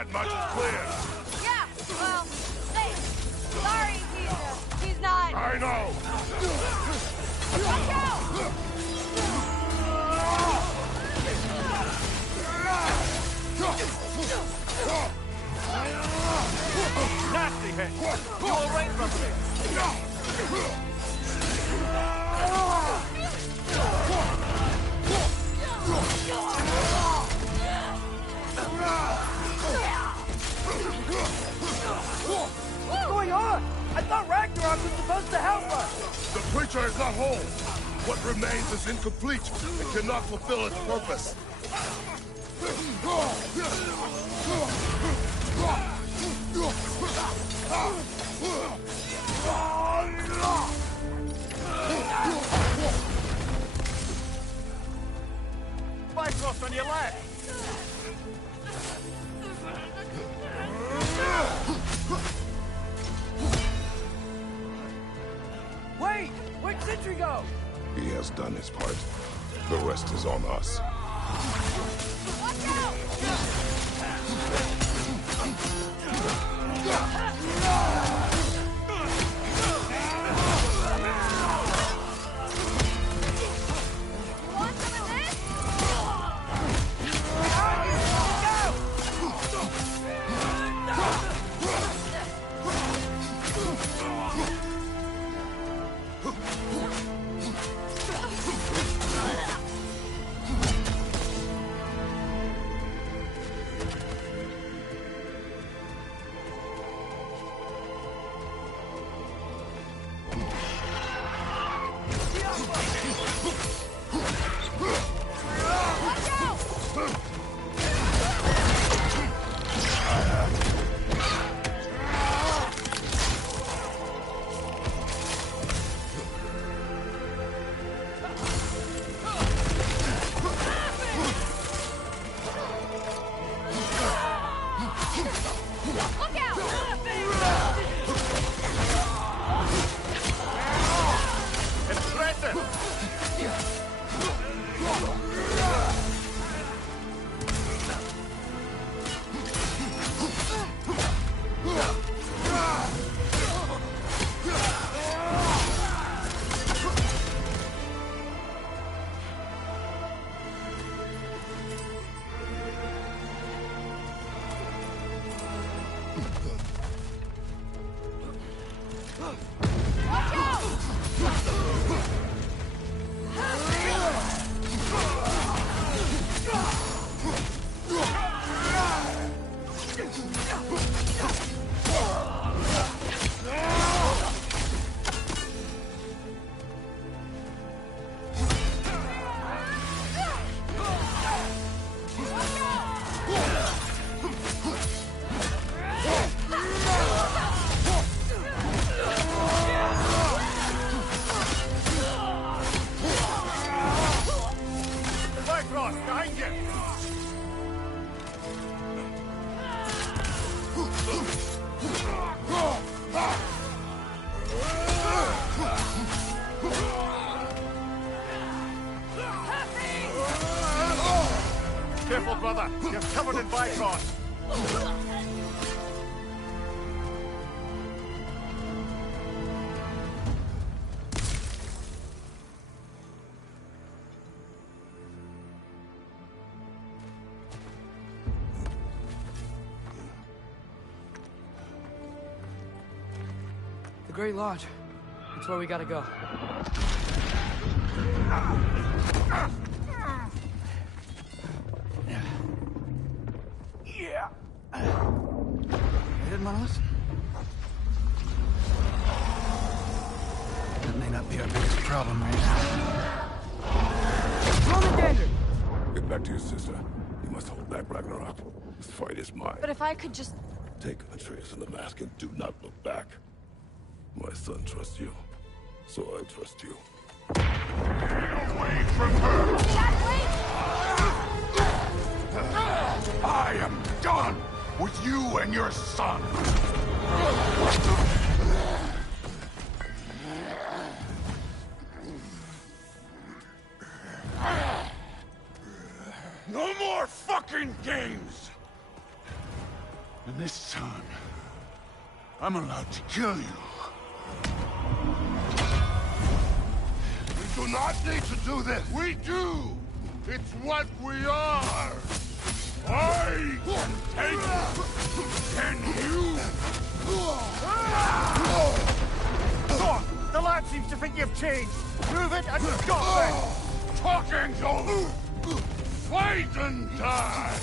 That much is clear. Yeah, well, thanks. Sorry, he's not... I know! Watch out! Nasty hit! You all right, brother? What's going on? I thought Ragnarok was supposed to help us! The preacher is not whole. What remains is incomplete. It cannot fulfill its purpose. Bifrost on your left! Wait! Where'd Sentry go? He has done his part. The rest is on us. Watch out! You want some of this? Careful, brother. You're covered in Bifrost. The Great Lodge. That's where we gotta go. Yeah. You didn't want to listen? That may not be our biggest problem right now. Get back to your sister. You must hold back Ragnarok. This fight is mine. But if I could just... Take Atreus and the mask and do not look back. My son trusts you, so I trust you. Get away from her! I am done with you and your son! No more fucking games! I'm allowed to kill you. We do not need to do this. We do. It's what we are. I can take it. Can you? Thor, the lad seems to think you've changed. Prove it and stop it. Talking's over. Fight and die.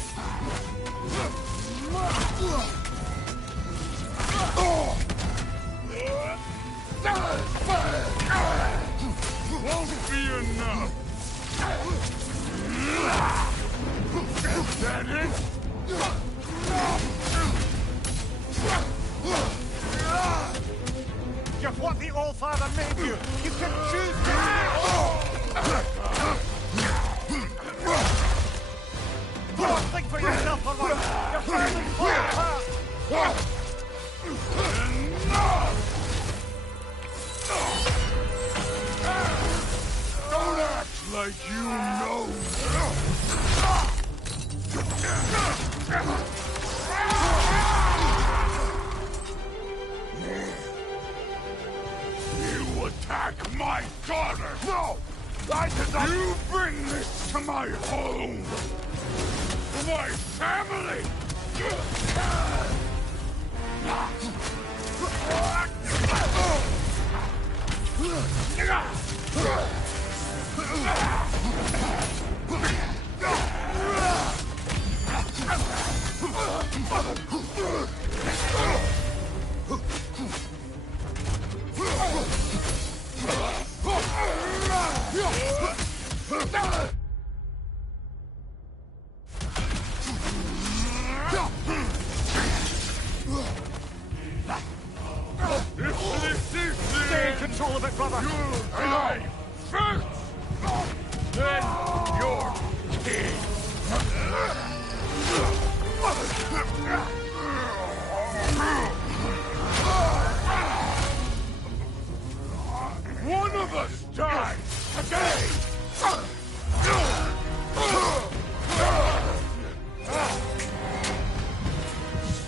Won't be enough. Is that it? You're what the All-Father made you. You can choose to Thor, think for yourself for once. Your family's falling apart. Enough! Don't act like you know. You attack my daughter! No! I did not! You bring this to my home! My family! Stay in control of it, brother. You'll die first! Then you're king! One of us dies today!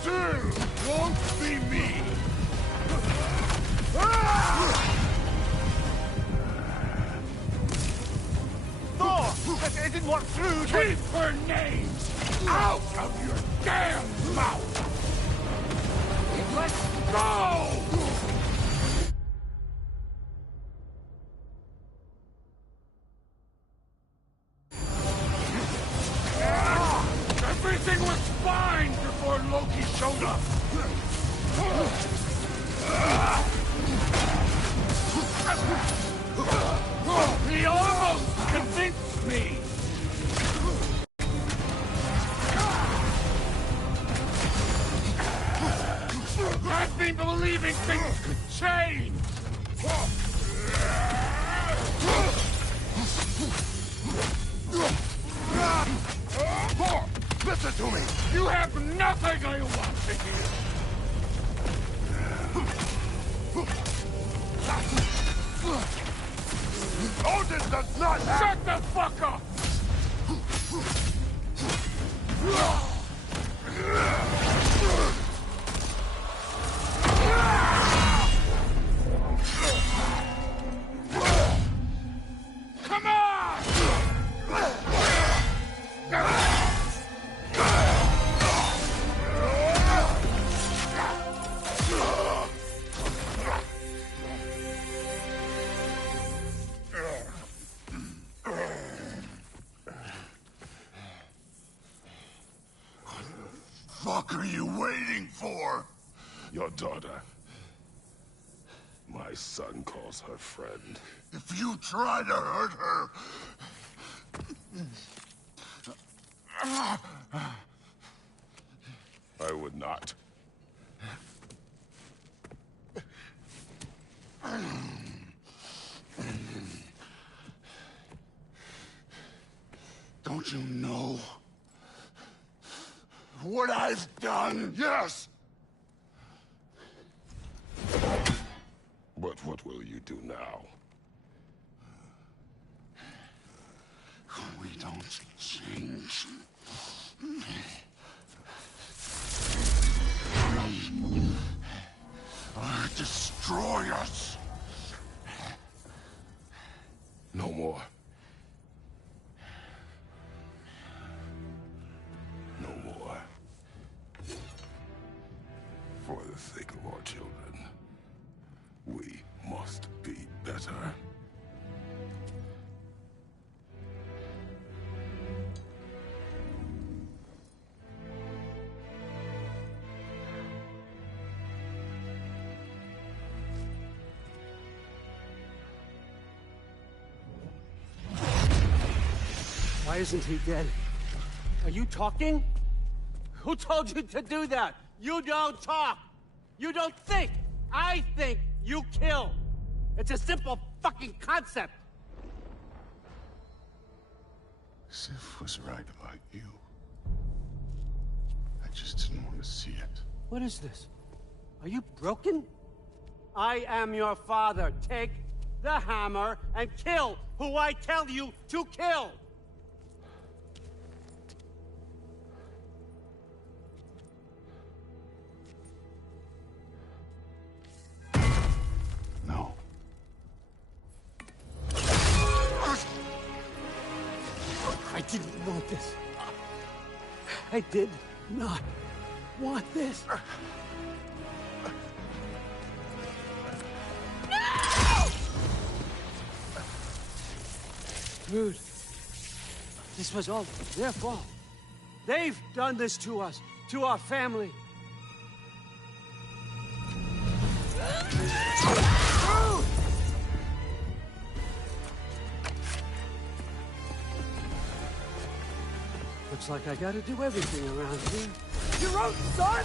Still won't be me! Thor! It didn't work through! Keep her names out of your damn mouth! Let's go! Everything was fine before Loki showed up! He almost convinced me! Had me believing things could change! Listen to me! You have nothing I want to hear! Odin does not have... Shut the fuck up! Come on! What are you waiting for? Your daughter. My son calls her friend. If you try to hurt her... I would not. Don't you know what I've done? Yes! But what will you do now? We don't change. destroy us. No more. No more. For the sake of our children, we must be better. Why isn't he dead? Are you talking? Who told you to do that? You don't talk! You don't think! I think, you kill! It's a simple fucking concept! Sif was right about you. I just didn't want to see it. What is this? Are you broken? I am your father. Take the hammer and kill who I tell you to kill! No. I didn't want this. I did not want this. Dude, this was all their fault. They've done this to us, to our family. Looks like I gotta do everything around here. You wrote, son!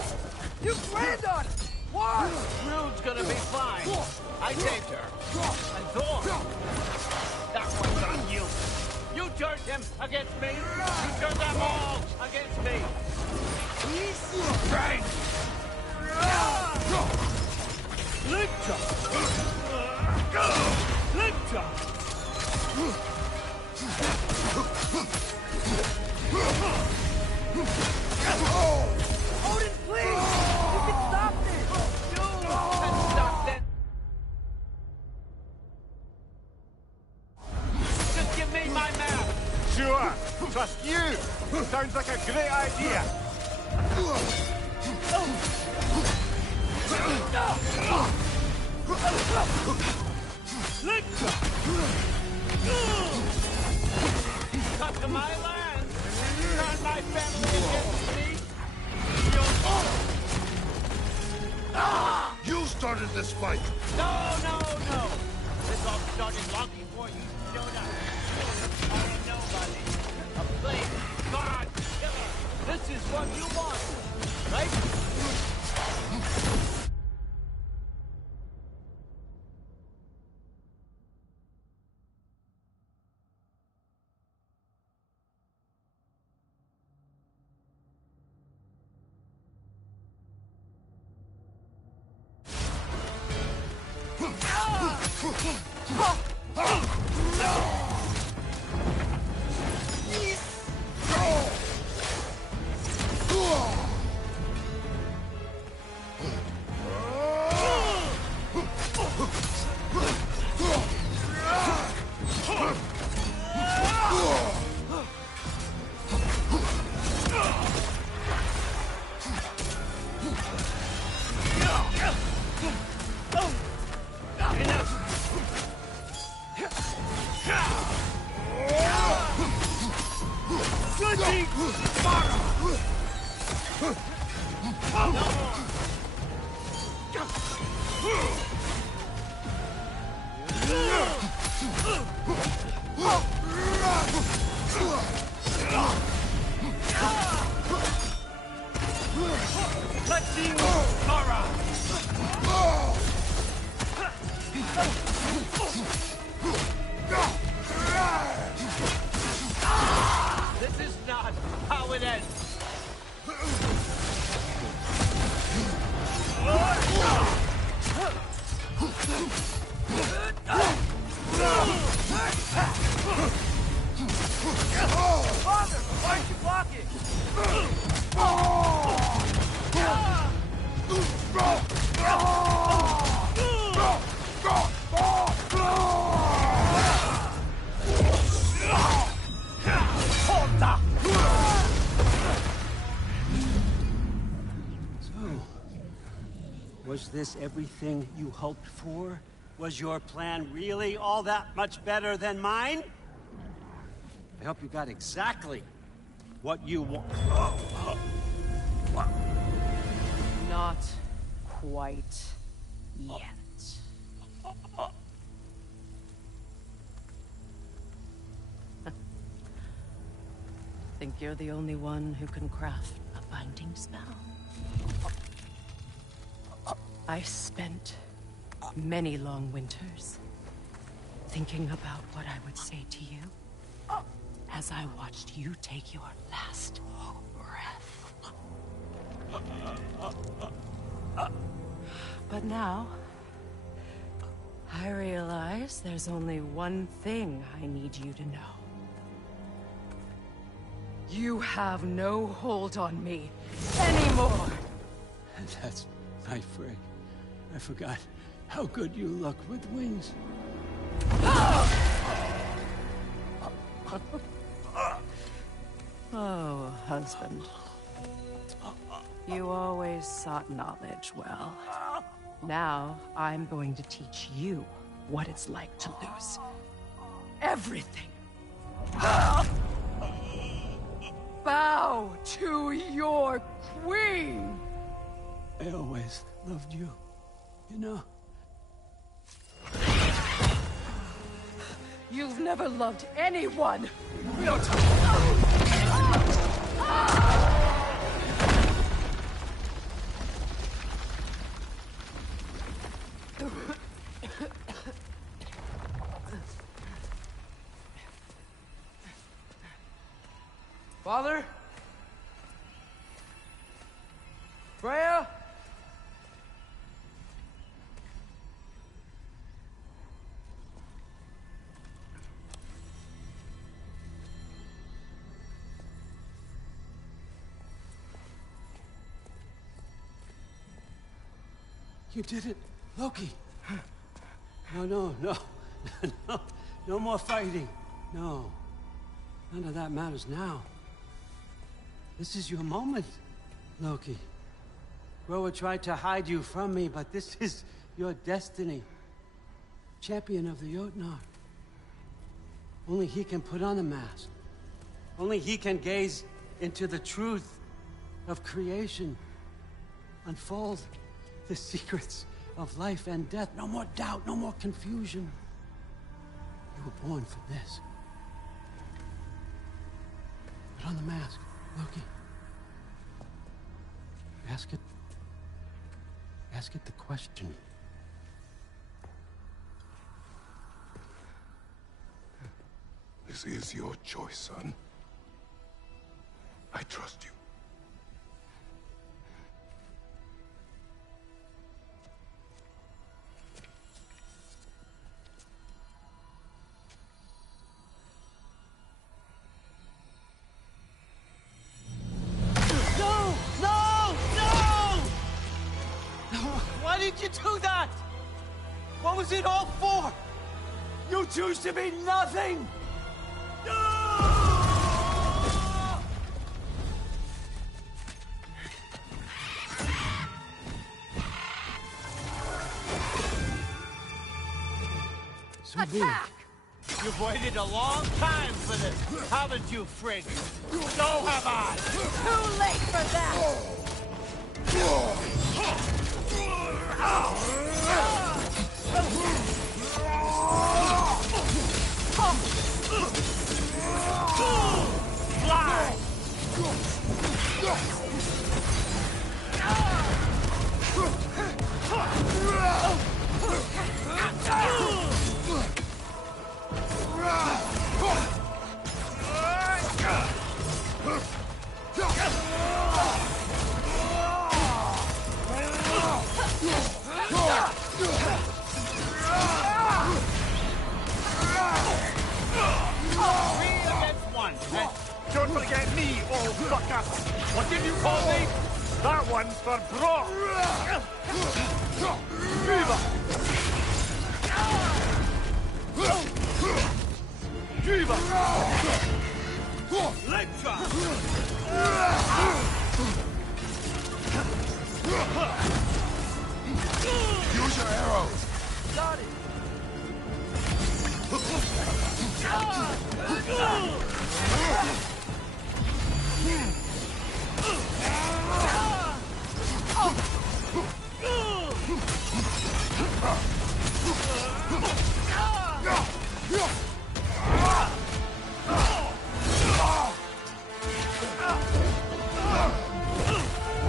You planned on it! Why? Rude's gonna be fine. I saved her. And Thor. That one's on you. You turned him against me. You turned them all against me. Right. Linda! Linda! Odin, please! You can stop this! You can stop this! Just give me my map! Sure. Trust you. Sounds like a great idea. Come to my land! Turn my family against me! You started this fight! No, no, no! This all started long before you showed up. I am nobody. A plague, god, killer. This is what you want, right? This is not how it ends. Father, why aren't you blocking? this everything you hoped for? Was your plan really all that much better than mine? I hope you got exactly what you want. Not quite yet. Think you're the only one who can craft a binding spell? I spent many long winters thinking about what I would say to you as I watched you take your last breath. But now, I realize there's only one thing I need you to know. You have no hold on me anymore. That's my friend. I forgot how good you look with wings. Oh, husband. You always sought knowledge well. Now, I'm going to teach you what it's like to lose everything. Bow to your queen! I always loved you, you know? You've never loved anyone! No Father? Freya? You did it, Loki. No. No more fighting. No. None of that matters now. This is your moment, Loki. Groa tried to hide you from me, but this is your destiny. Champion of the Jotnar. Only he can put on the mask. Only he can gaze into the truth of creation. Unfold the secrets of life and death. No more doubt, no more confusion. You were born for this. Put on the mask, Loki. Ask it the question. This is your choice, son. I trust you. Why did you do that? What was it all for? You choose to be nothing! Attack! You've waited a long time for this, haven't you, Frigg? So have I! Too late for that! Fly! Don't forget me, old fucker! What did you call me? That one's for broth! Viva! Viva! Electra! Use your arrows! Got it!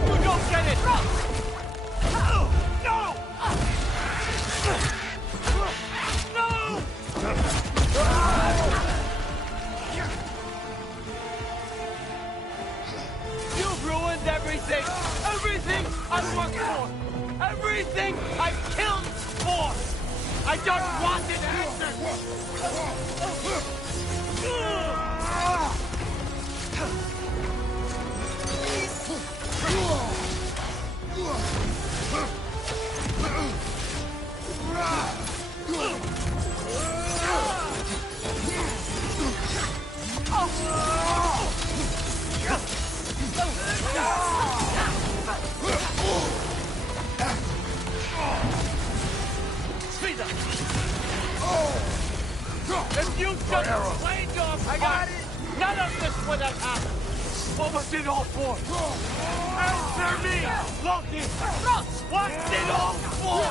You don't get it! No! You've ruined everything! Everything I've worked for! Everything I've killed for! I just wanted If you just played your part, I got it. None of this would have happened. What was it all for? Answer me, Loki. What's it all for?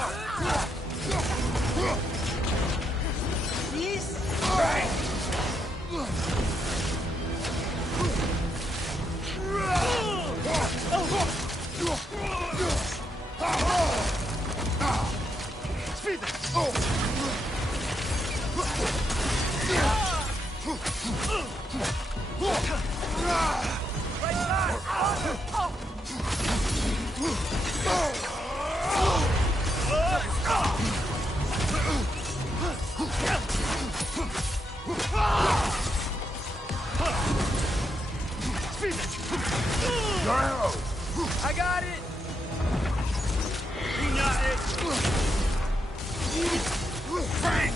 He's Your arrows! I got it! Frank!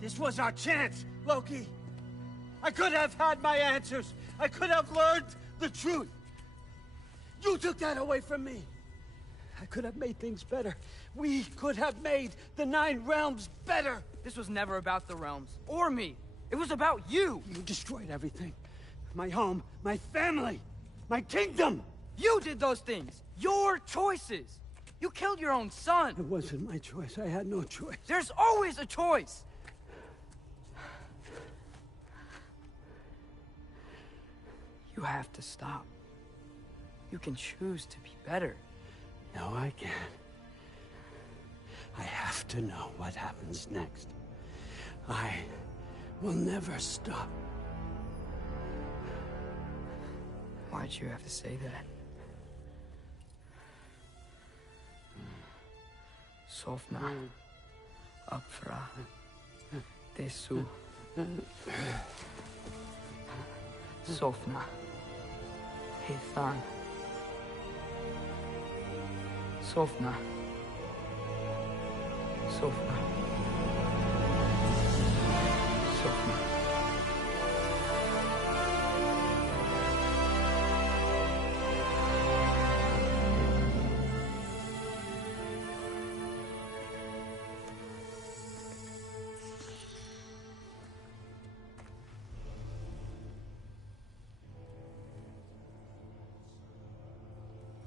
This was our chance, Loki. I could have had my answers. I could have learned the truth. You took that away from me. I could have made things better. We could have made the 9 realms better. This was never about the realms, or me. It was about you. You destroyed everything. My home, my family, my kingdom. You did those things. Your choices. You killed your own son. It wasn't my choice. I had no choice. There's always a choice. You have to stop. You can choose to be better. No, I can't. I have to know what happens next. I will never stop. Why'd you have to say that? Sofna. Upfra. Desu. Sofna. Hithan. Sofna. Sofna. Sofna.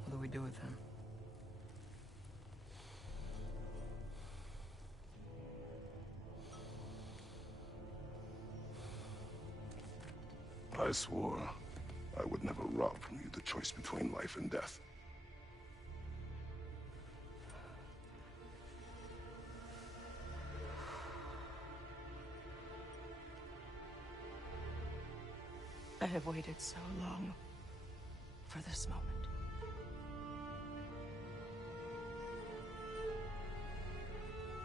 What do we do with him? I swore I would never rob from you the choice between life and death. I have waited so long for this moment.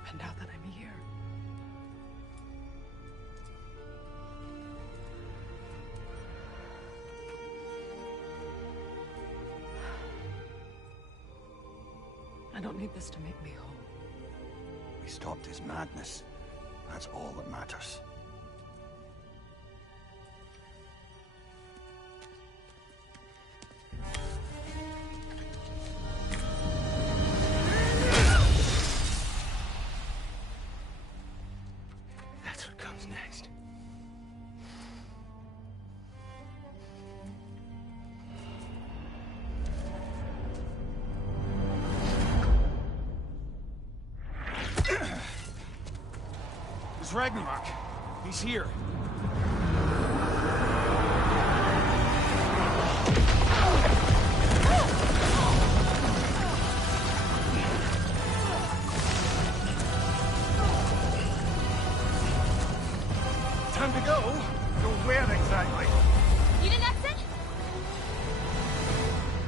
And now that I'm here, don't need this to make me whole. We stopped his madness. That's all that matters. That's what comes next. It's Ragnarok. He's here. Time to go. Go where exactly? You didn't exit?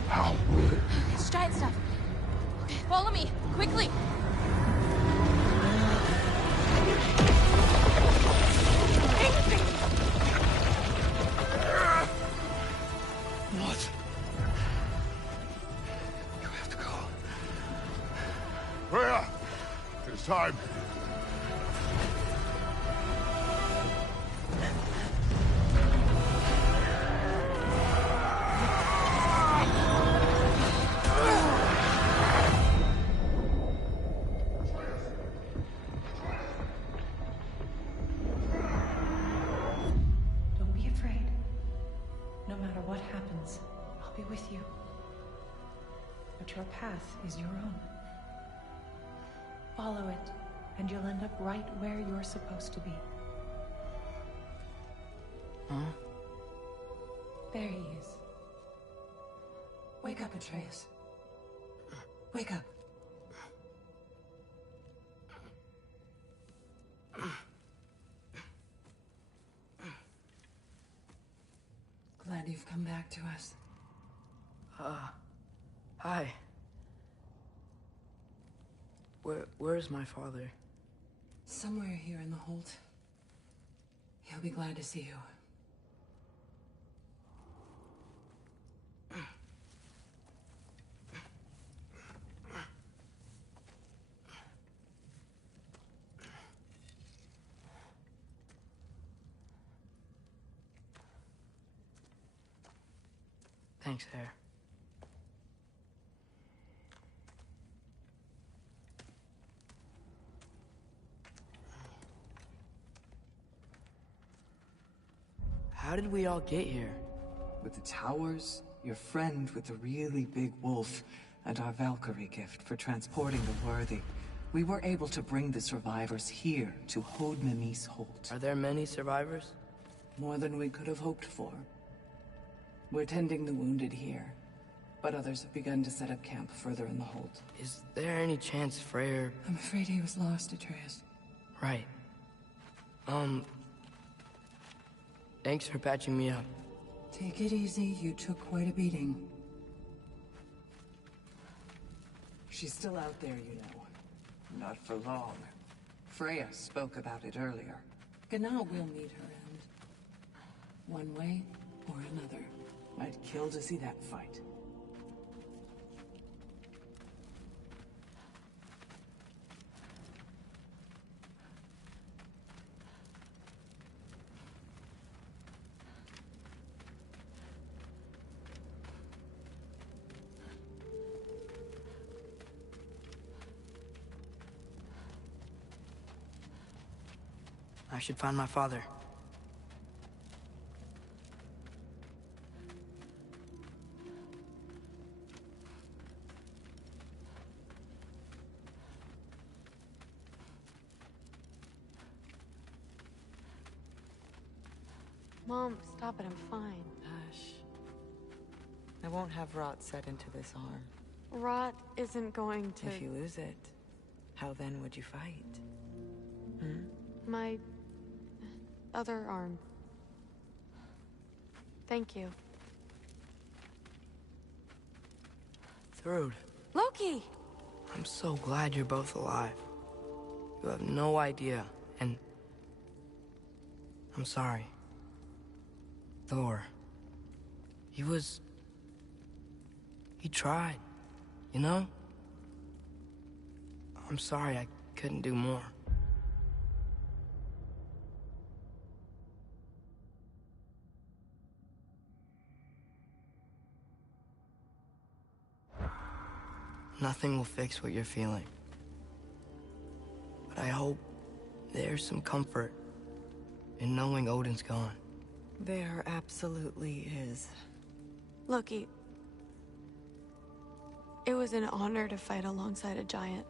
How will it? It's giant stuff. Okay, follow me, quickly. What? You have to go. Freya! It's time. Don't be afraid. No matter what happens, I'll be with you. But your path is your own. Follow it, and you'll end up right where you're supposed to be. Huh? There he is. Wake up, Atreus. Wake up. Glad you've come back to us. Hi. Where's my father? Somewhere here in the Holt. He'll be glad to see you. Thanks, Hare. How did we all get here? With the towers, your friend with the really big wolf, and our Valkyrie gift for transporting the worthy, we were able to bring the survivors here to Hod Mimis Holt. Are there many survivors? More than we could have hoped for. We're tending the wounded here, but others have begun to set up camp further in the Holt. Is there any chance Freyr... I'm afraid he was lost, Atreus. Right. Thanks for patching me up. Take it easy. You took quite a beating. She's still out there, you know. Not for long. Freya spoke about it earlier. Gná will meet her end. One way or another. I'd kill to see that fight. I should find my father. Mom, stop it, I'm fine. Hush. I won't have rot set into this arm. Rot isn't going to... If you lose it, how then would you fight? Hmm? My... other arm. Thank you. Thrud. Loki! I'm so glad you're both alive. You have no idea, and... I'm sorry. Thor. He tried, you know? I'm sorry I couldn't do more. Nothing will fix what you're feeling. But I hope there's some comfort in knowing Odin's gone. There absolutely is. Loki, it was an honor to fight alongside a giant.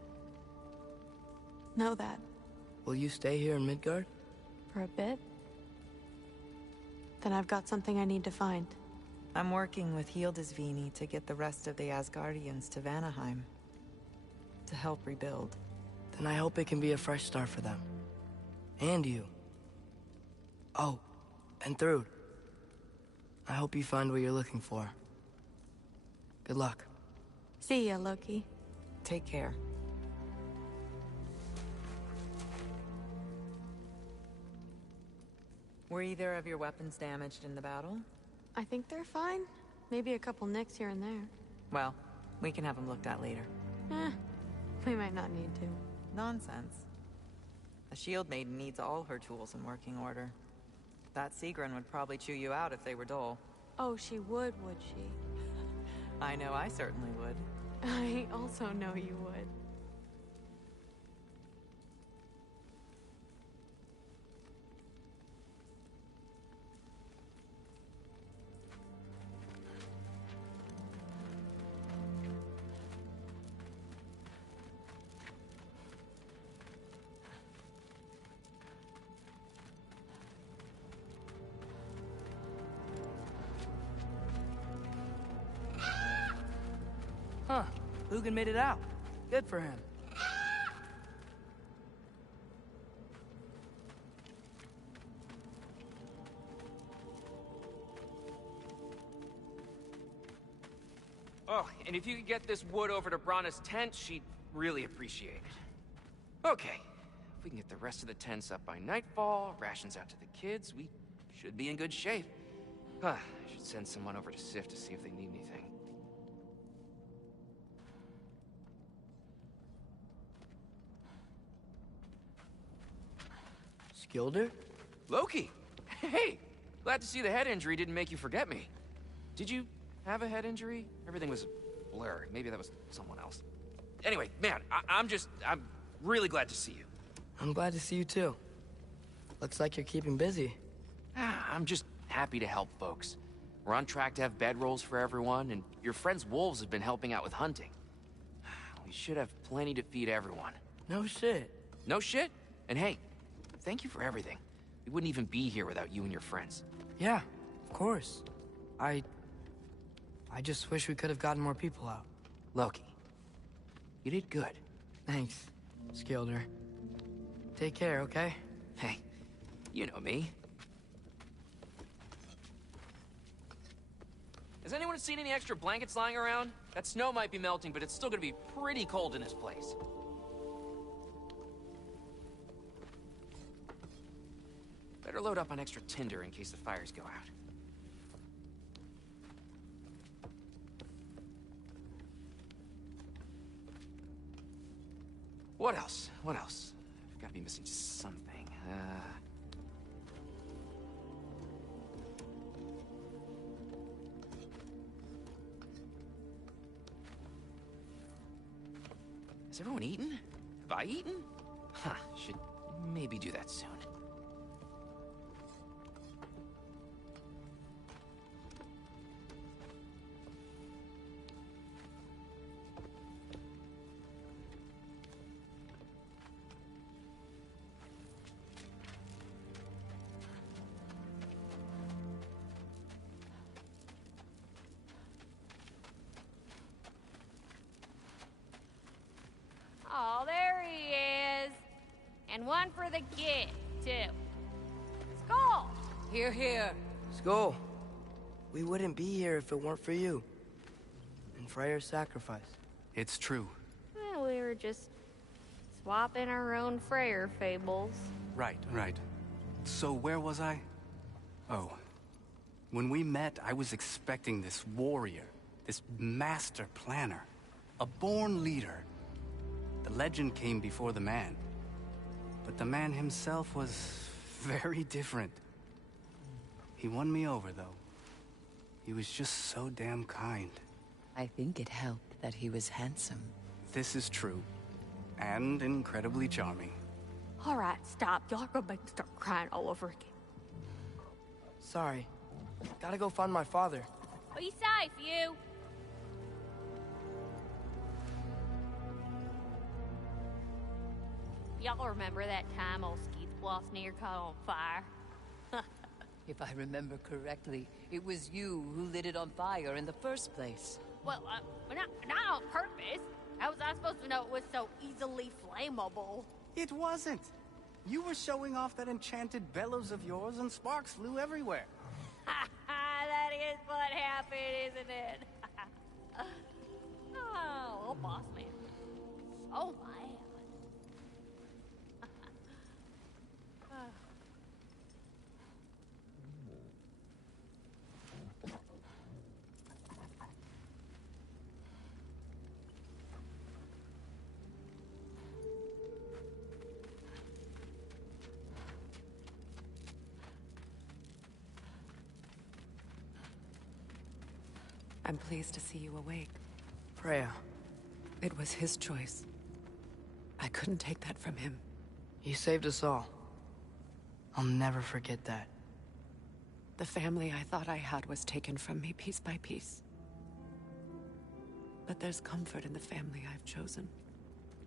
Know that. Will you stay here in Midgard? For a bit? Then I've got something I need to find. I'm working with Hildisvini to get the rest of the Asgardians to Vanaheim. To help rebuild. Then I hope it can be a fresh start for them. And you. Oh, and Thrud. I hope you find what you're looking for. Good luck. See ya, Loki. Take care. Were either of your weapons damaged in the battle? I think they're fine. Maybe a couple nicks here and there. Well, we can have them looked at later. We might not need to. Nonsense. A shield maiden needs all her tools in working order. That Sigrun would probably chew you out if they were dull. Oh, she would she? I know I certainly would. I also know you would. Huh. Lugan made it out. Good for him. Oh, and if you could get this wood over to Brana's tent, she'd really appreciate it. Okay. If we can get the rest of the tents up by nightfall, rations out to the kids, we should be in good shape. I should send someone over to Sif to see if they need anything. Skilder? Loki! Hey! Glad to see the head injury didn't make you forget me. Did you have a head injury? Everything was a blur. Maybe that was someone else. Anyway, man, I'm really glad to see you. I'm glad to see you too. Looks like you're keeping busy. I'm just happy to help folks. We're on track to have bedrolls for everyone, and your friend's wolves have been helping out with hunting. We should have plenty to feed everyone. No shit. No shit? And hey, thank you for everything. We wouldn't even be here without you and your friends. Yeah, of course. I just wish we could have gotten more people out. Loki, you did good. Thanks, Skilder. Take care, okay? Hey, you know me. Has anyone seen any extra blankets lying around? That snow might be melting, but it's still gonna be pretty cold in this place. Better load up on extra tinder in case the fires go out. What else? What else? I've got to be missing something. Has everyone eaten? Have I eaten? Huh, should maybe do that soon. Oh, there he is. And one for the kid, too. Skull! Here, here. Skull. We wouldn't be here if it weren't for you. And Freyr's sacrifice. It's true. Well, we were just swapping our own Freyr fables. Right. So where was I? Oh. When we met, I was expecting this warrior, this master planner, a born leader. The legend came before the man. But the man himself was very different. He won me over, though. He was just so damn kind. I think it helped that he was handsome. This is true. And incredibly charming. All right, stop. Y'all are gonna make me start crying all over again. Sorry. Gotta go find my father. Be safe, you. Y'all remember that time old Skeeth Bluff near caught on fire? If I remember correctly, it was you who lit it on fire in the first place. Well, not on purpose. How was I supposed to know it was so easily flammable? It wasn't. You were showing off that enchanted bellows of yours and sparks flew everywhere. That is what happened, isn't it? Oh, boss man. Oh, my. I'm pleased to see you awake. Freya. It was his choice. I couldn't take that from him. You saved us all. I'll never forget that. The family I thought I had was taken from me piece by piece. But there's comfort in the family I've chosen.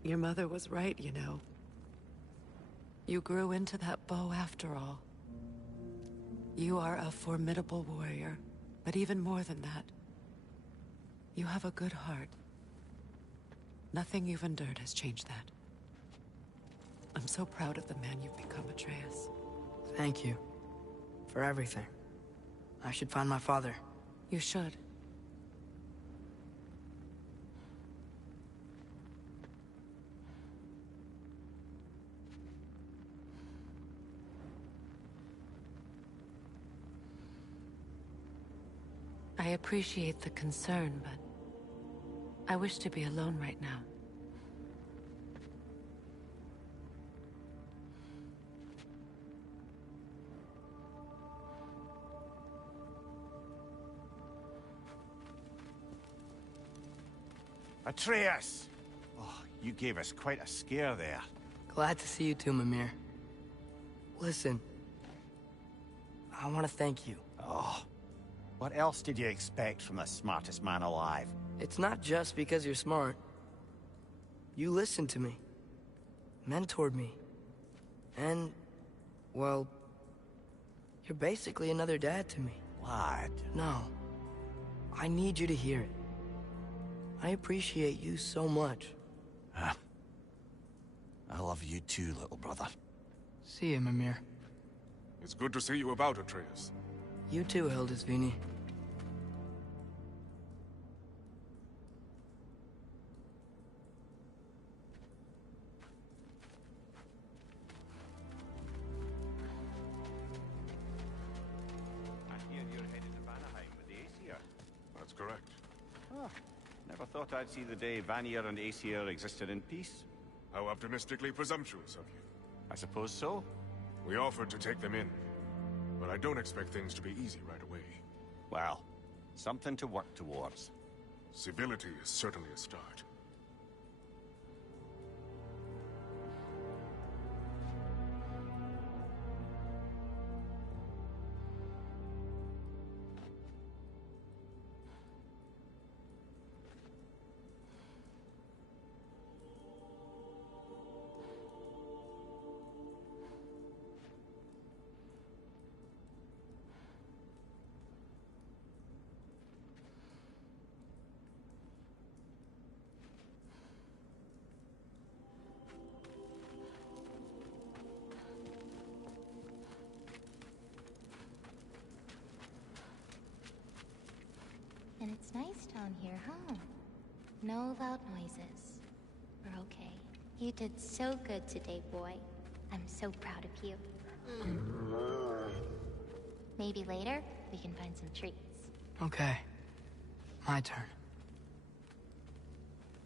Your mother was right, you know. You grew into that bow after all. You are a formidable warrior, but even more than that, you have a good heart. Nothing you've endured has changed that. I'm so proud of the man you've become, Atreus. Thank you. For everything. I should find my father. You should. I appreciate the concern, but I wish to be alone right now. Atreus! Oh, you gave us quite a scare there. Glad to see you too, Mimir. Listen. I want to thank you. Oh. What else did you expect from the smartest man alive? It's not just because you're smart. You listened to me. Mentored me. And, well, you're basically another dad to me. Lad. No. I need you to hear it. I appreciate you so much. I love you too, little brother. See you, Mimir. It's good to see you about, Atreus. You too, Hildisvini. I hear you're headed to Vanaheim with the Aesir. That's correct. Oh, never thought I'd see the day Vanir and Aesir existed in peace. How optimistically presumptuous of you. I suppose so. We offered to take them in, but I don't expect things to be easy right away. Well, something to work towards. Civility is certainly a start. And it's nice down here, huh? No loud noises. We're okay. You did so good today, boy. I'm so proud of you. Maybe later, we can find some treats. Okay. My turn.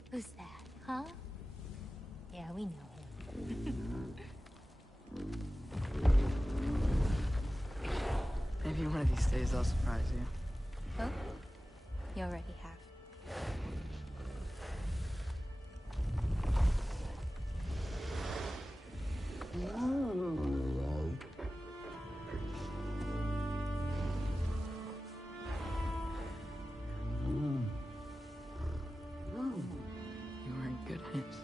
Who's that, huh? Yeah, we know him. Maybe one of these days I'll surprise you. Oh? You already have. You are in good hands.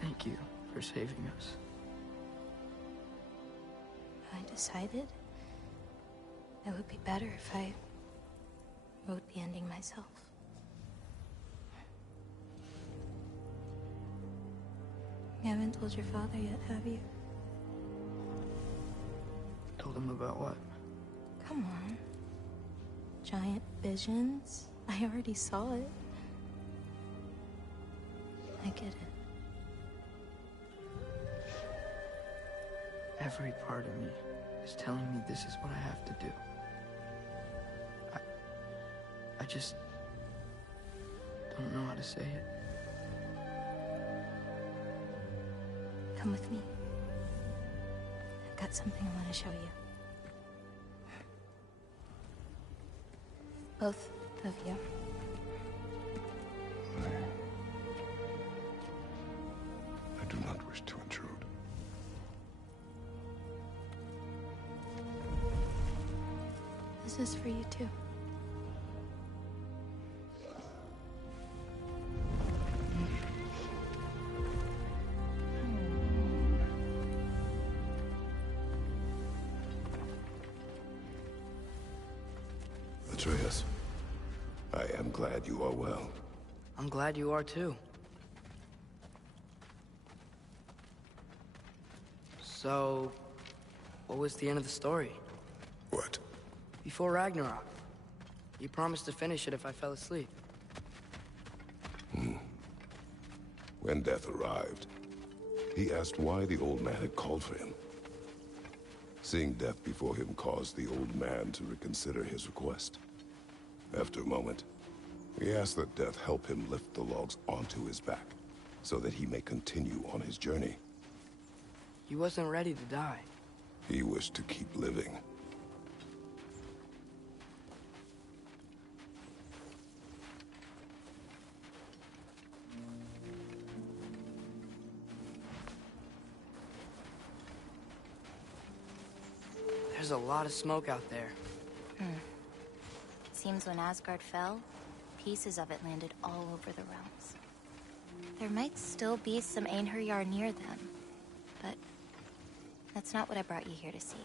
Thank you for saving us. I decided it would be better if I wrote the ending myself. You haven't told your father yet, have you? Told him about what? Come on. Giant visions? I already saw it. I get it. Every part of me is telling me this is what I have to do. I just don't know how to say it. Come with me. I've got something I want to show you. Both of you. I do not wish to intrude. This is for you too. Atreus, I am glad you are well. I'm glad you are too. So, what was the end of the story? What? Before Ragnarok. You promised to finish it if I fell asleep. When death arrived, he asked why the old man had called for him. Seeing death before him caused the old man to reconsider his request. After a moment, he asked that death help him lift the logs onto his back, so that he may continue on his journey. He wasn't ready to die. He wished to keep living. There's a lot of smoke out there. Seems when Asgard fell, pieces of it landed all over the realms. There might still be some Einherjar near them, but that's not what I brought you here to see.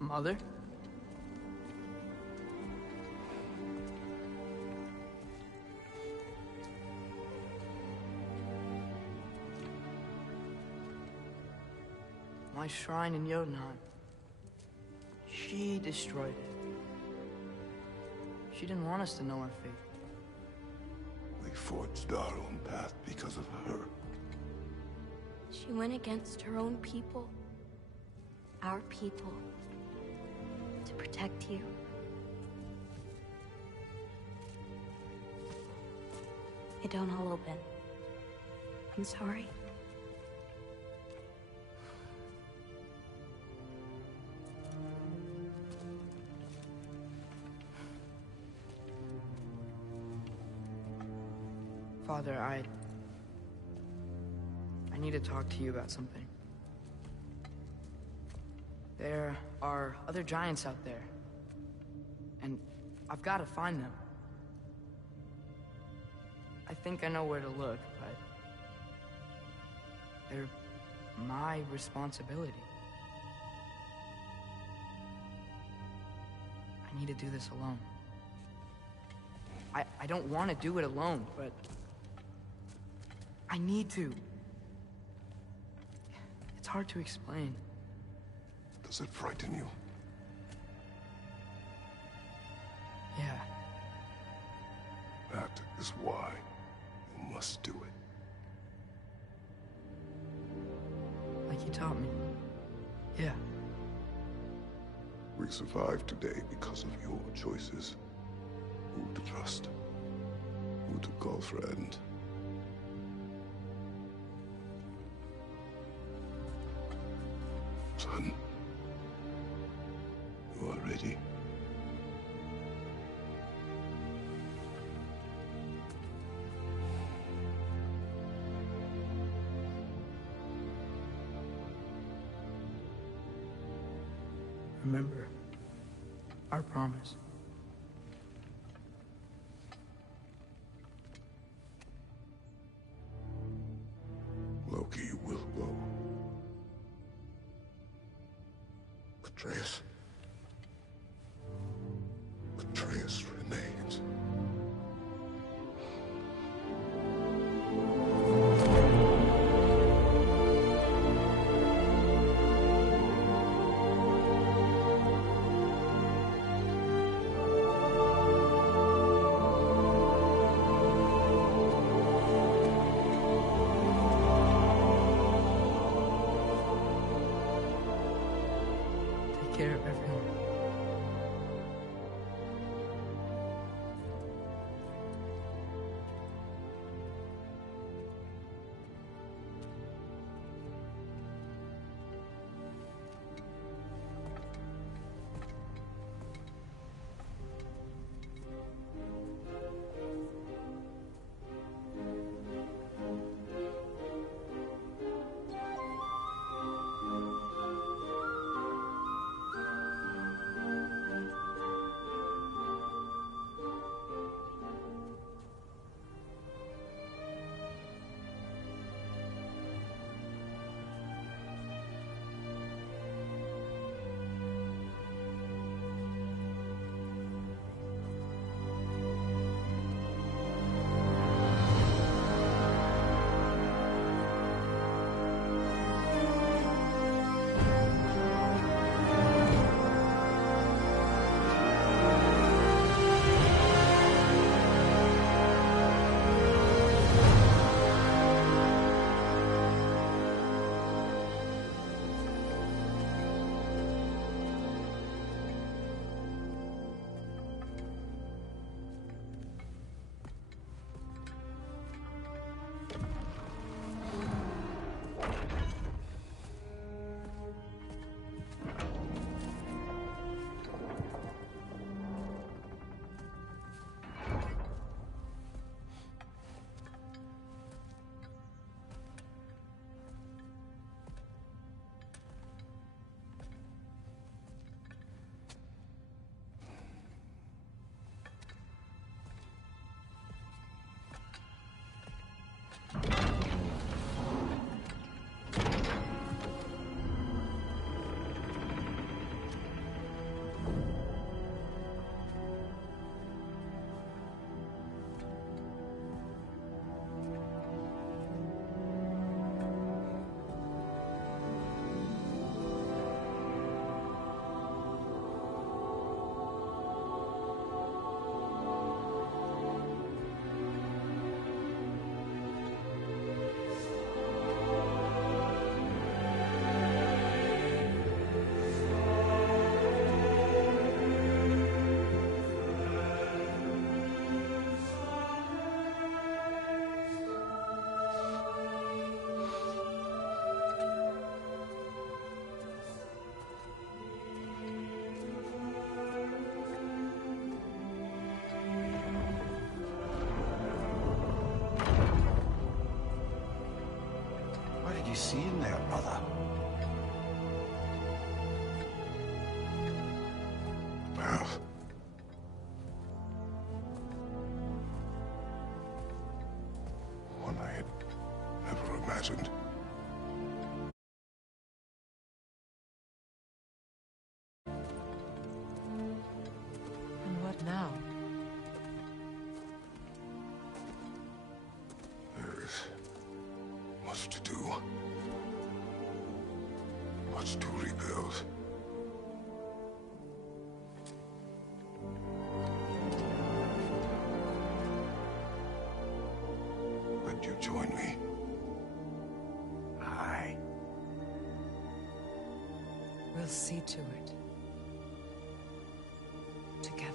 Mother? My shrine in Jotunheim. She destroyed it. She didn't want us to know our fate. We forged our own path because of her. She went against her own people. Our people. To protect you. It don't all open. I'm sorry. Father, I need to talk to you about something. There are other giants out there. And I've got to find them. I think I know where to look, but they're my responsibility. I need to do this alone. I don't want to do it alone, but I need to. It's hard to explain. Does it frighten you? Yeah. That is why you must do it. Like you taught me. Yeah. We survive today because of your choices. Who to trust, who to call friend. Son, you are ready. Remember our promise. Loki will go. Atreus. Atreus remains. Take care of everyone. What did you see in there, brother? much to do. Much to rebuild. Would you join me? Aye. We'll see to it. Together.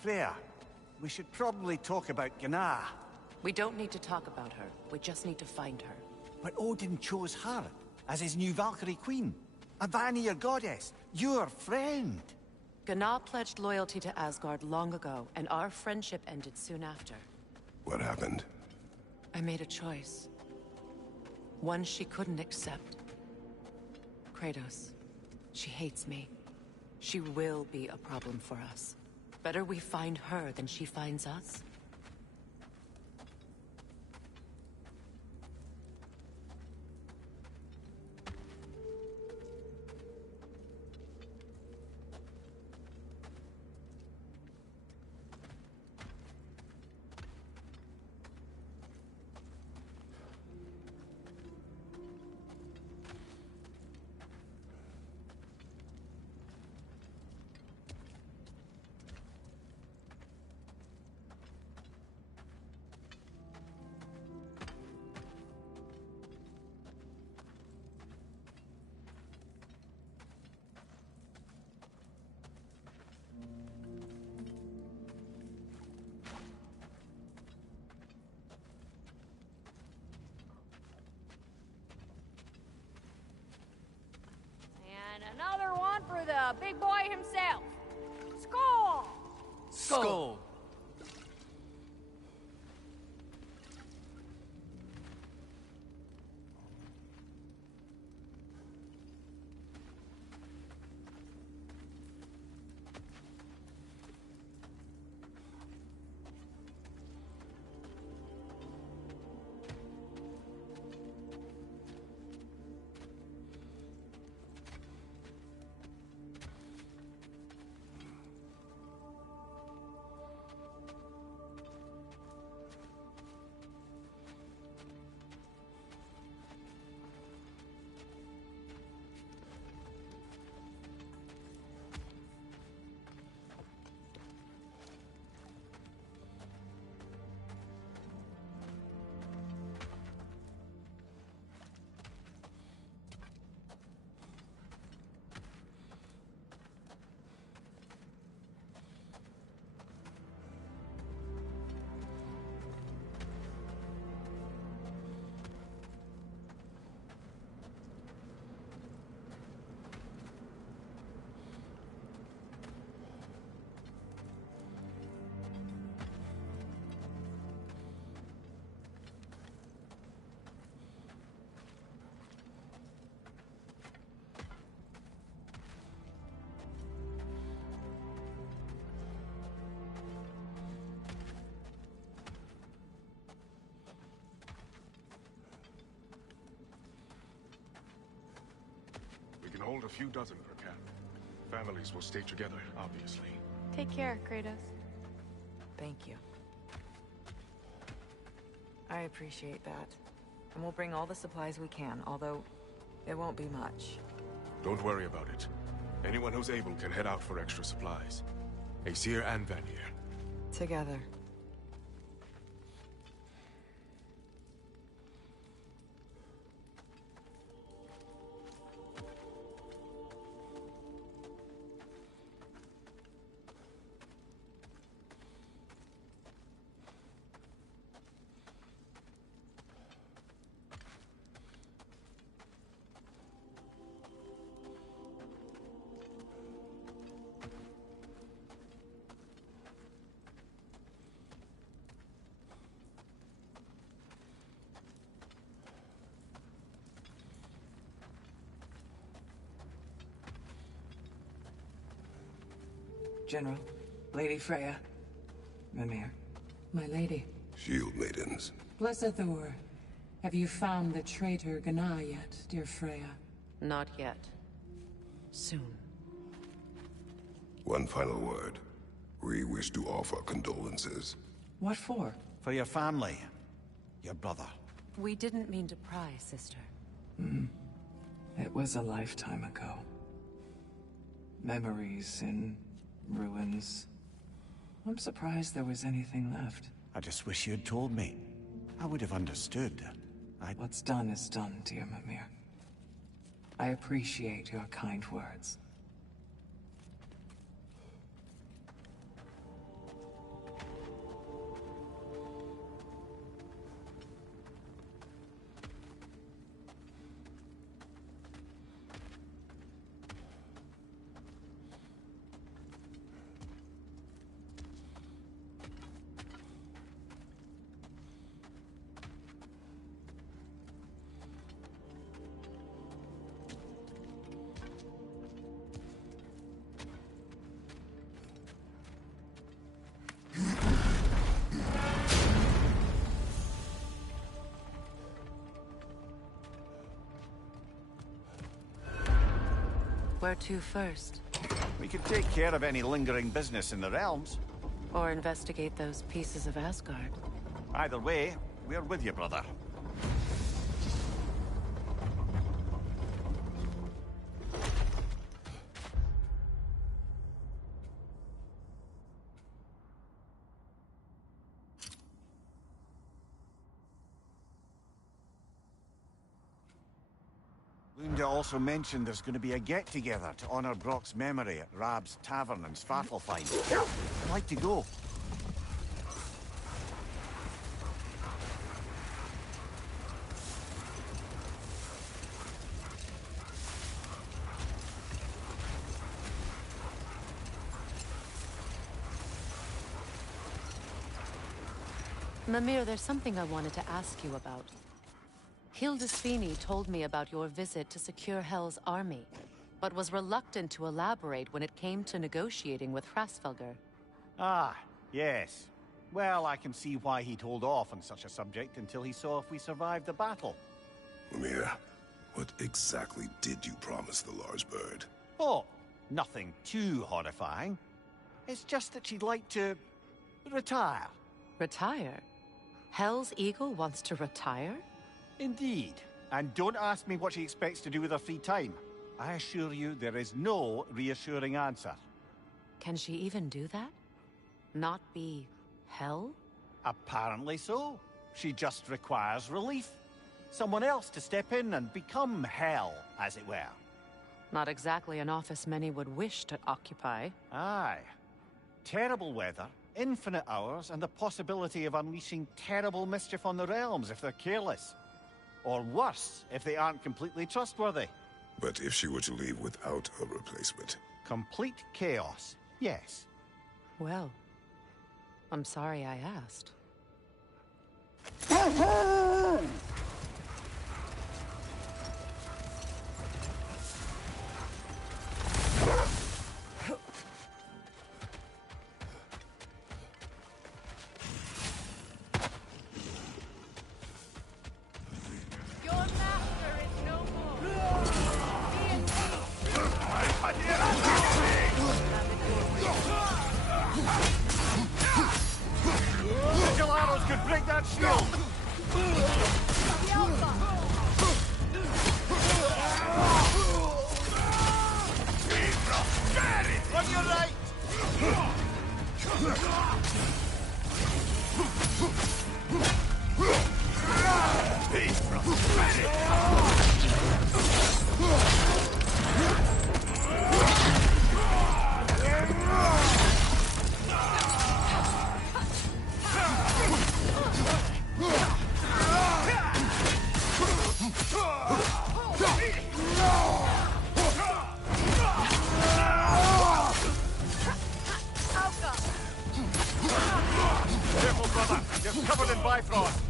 Freya, we should probably talk about Gná. We don't need to talk about her. We just need to find her. But Odin chose her as his new Valkyrie queen. A Vanir goddess, your friend. Gná pledged loyalty to Asgard long ago, and our friendship ended soon after. What happened? I made a choice. One she couldn't accept. Kratos. She hates me. She will be a problem for us. Better we find her than she finds us. And another one for the big boy himself. Skull! Skull! hold a few dozen per camp. Families will stay together, obviously. Take care, Kratos. Thank you. I appreciate that. And we'll bring all the supplies we can, although it won't be much. Don't worry about it. Anyone who's able can head out for extra supplies. Aesir and Vanir. Together. General, Lady Freya, Mimir. My lady. Shield maidens. Blessed Thor. Have you found the traitor Gná yet, dear Freya? Not yet. Soon. One final word. We wish to offer condolences. What for? For your family. Your brother. We didn't mean to pry, sister. It was a lifetime ago. Memories in ruins. I'm surprised there was anything left. I just wish you'd told me. I would have understood. What's done is done, dear Mimir. I appreciate your kind words. Where to first? We could take care of any lingering business in the realms. Or investigate those pieces of Asgard. Either way, we're with you, brother. Lunda also mentioned there's going to be a get-together to honor Brock's memory at Rab's Tavern in Svartalfheim. I'd like to go. Mimir, there's something I wanted to ask you about. Hildisvini told me about your visit to secure Hel's army, but was reluctant to elaborate when it came to negotiating with Hrasvelgr. Ah, yes. Well, I can see why he'd hold off on such a subject until he saw if we survived the battle. Mimir, what exactly did you promise the large bird? Oh, nothing too horrifying. It's just that she'd like to retire. Retire? Hel's Eagle wants to retire? Indeed. And don't ask me what she expects to do with her free time. I assure you there is no reassuring answer. Can she even do that? Not be Hel? Apparently so. She just requires relief. Someone else to step in and become Hel, as it were. Not exactly an office many would wish to occupy. Aye. Terrible weather, infinite hours, and the possibility of unleashing terrible mischief on the realms if they're careless. Or worse, if they aren't completely trustworthy. But if she were to leave without a replacement? Complete chaos, yes. Well, I'm sorry I asked. Your master is no more. Be at peace. could break that shield! On your right! Careful, brother! You're covered in Bifrost!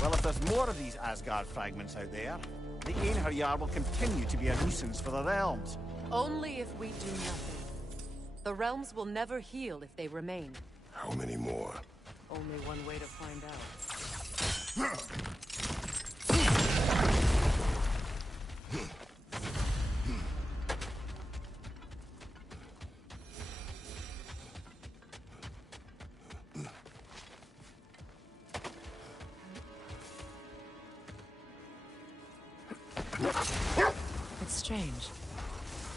Well, if there's more of these Asgard fragments out there, the Einherjar will continue to be a nuisance for the realms. Only if we do nothing. The realms will never heal if they remain. How many more? Only one way to find out. It's strange.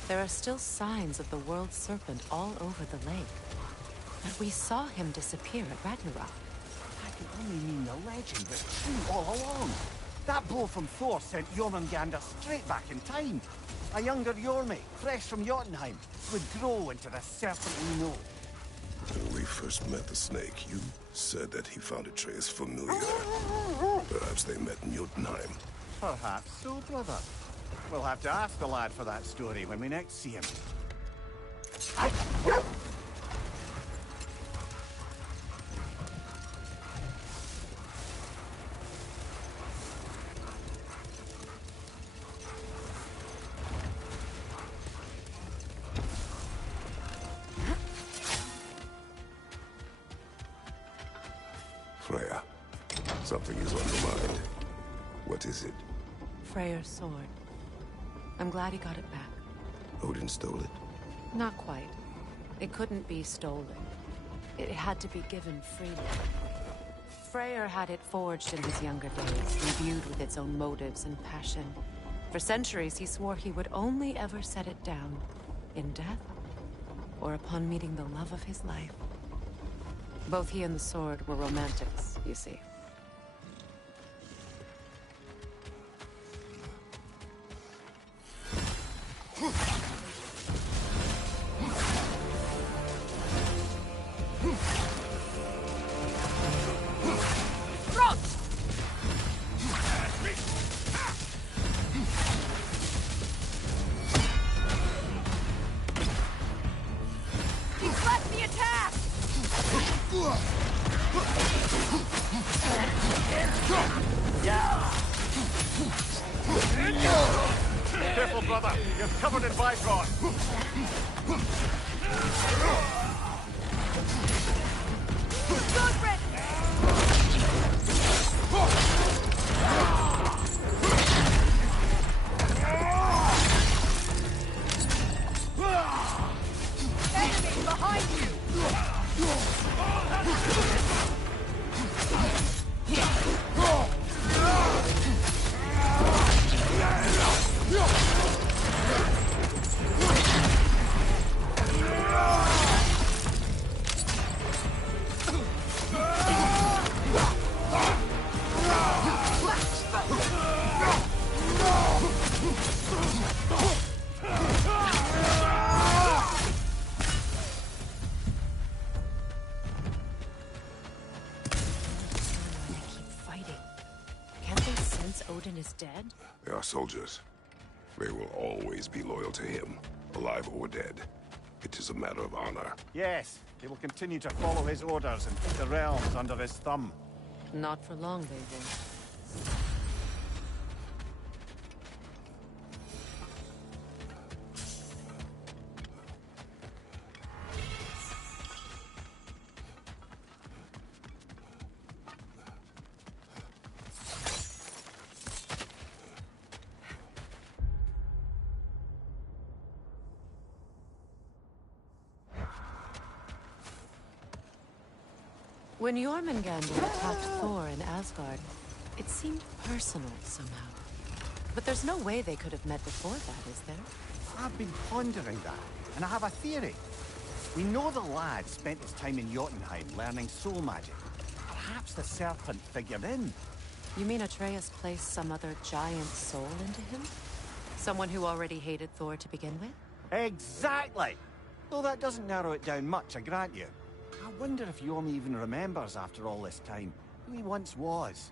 There are still signs of the world serpent all over the lake. But we saw him disappear at Ragnarok. That could only mean the legend was true all along. That blow from Thor sent Jormungandr straight back in time. A younger Jormi, fresh from Jotunheim, would grow into the serpent we know. When we first met the snake, you said that he found Atreus familiar. Perhaps they met in Jotunheim. Perhaps so, brother. We'll have to ask the lad for that story when we next see him. Freya, something is on your mind. What is it? Freyr's sword. I'm glad he got it back. Odin stole it? Not quite. It couldn't be stolen. It had to be given freely. Freyr had it forged in his younger days, imbued with its own motives and passion. For centuries, he swore he would only ever set it down in death or upon meeting the love of his life. Both he and the sword were romantics, you see. Careful, brother. You're covered in Bifrost. Enemy behind you! Odin is dead? They are soldiers. They will always be loyal to him, alive or dead. It is a matter of honor. Yes, they will continue to follow his orders and keep the realms under his thumb. Not for long, they won't. When Jormungandr attacked Thor in Asgard, it seemed personal somehow. But there's no way they could have met before that, is there? I've been pondering that, and I have a theory. We know the lad spent his time in Jotunheim learning soul magic. Perhaps the serpent figured in. You mean Atreus placed some other giant soul into him? Someone who already hated Thor to begin with? Exactly! Though that doesn't narrow it down much, I grant you. I wonder if Yorm even remembers after all this time who he once was.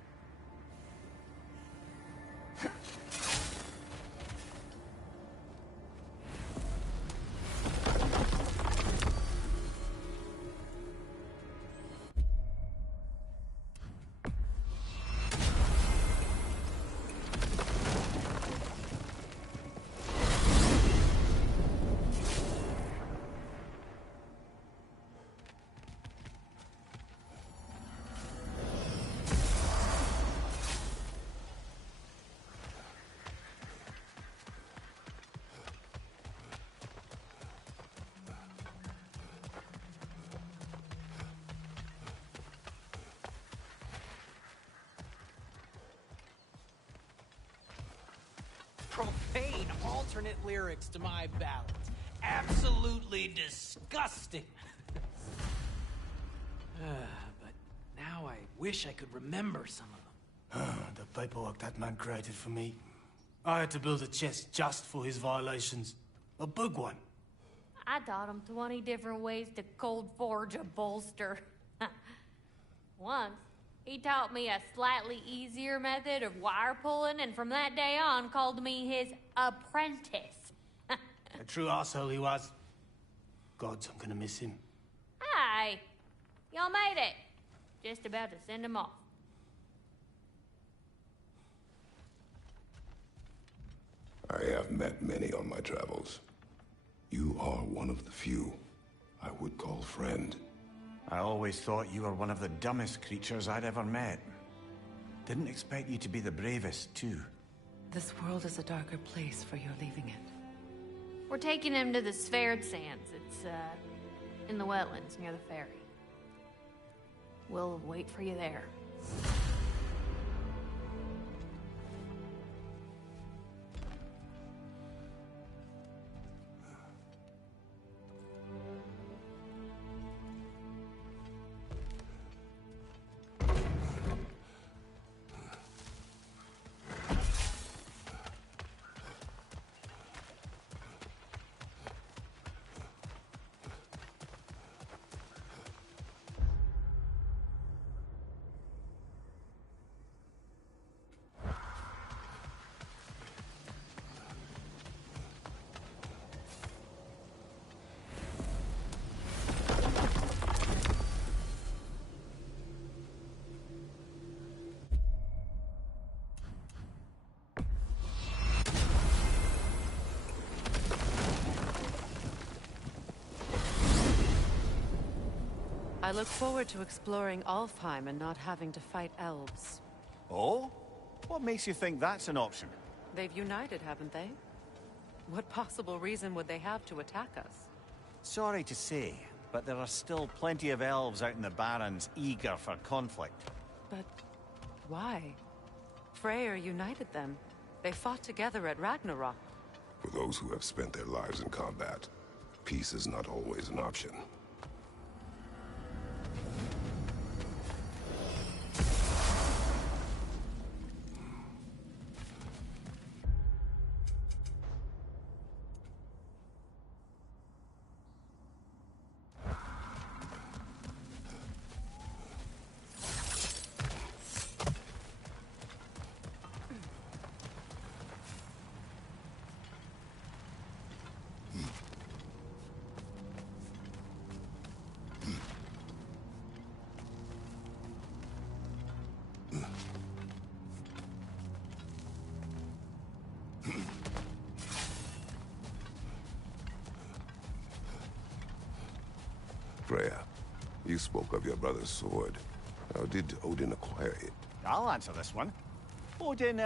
Profane alternate lyrics to my ballads. Absolutely disgusting. But now I wish I could remember some of them. The paperwork that man created for me. I had to build a chest just for his violations. A big one. I taught him 20 different ways to cold forge a bolster. Once, he taught me a slightly easier method of wire pulling, and from that day on called me his apprentice. A true asshole he was. Gods, I'm gonna miss him. Hi! Y'all made it. Just about to send him off. I have met many on my travels. You are one of the few I would call friend. I always thought you were one of the dumbest creatures I'd ever met. Didn't expect you to be the bravest, too. This world is a darker place for your leaving it. We're taking him to the Sverd Sands. It's, in the wetlands near the ferry. We'll wait for you there. I look forward to exploring Alfheim and not having to fight elves. Oh? What makes you think that's an option? They've united, haven't they? What possible reason would they have to attack us? Sorry to say, but there are still plenty of elves out in the Barrens eager for conflict. But why? Freyr united them. They fought together at Ragnarok. For those who have spent their lives in combat, peace is not always an option. Freya, you spoke of your brother's sword. How did Odin acquire it? I'll answer this one. Odin,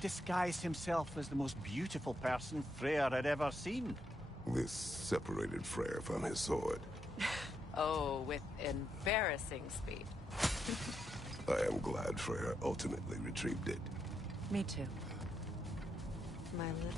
disguised himself as the most beautiful person Freyr had ever seen. This separated Freyr from his sword. Oh, with embarrassing speed. I am glad Freya ultimately retrieved it. Me too. My little...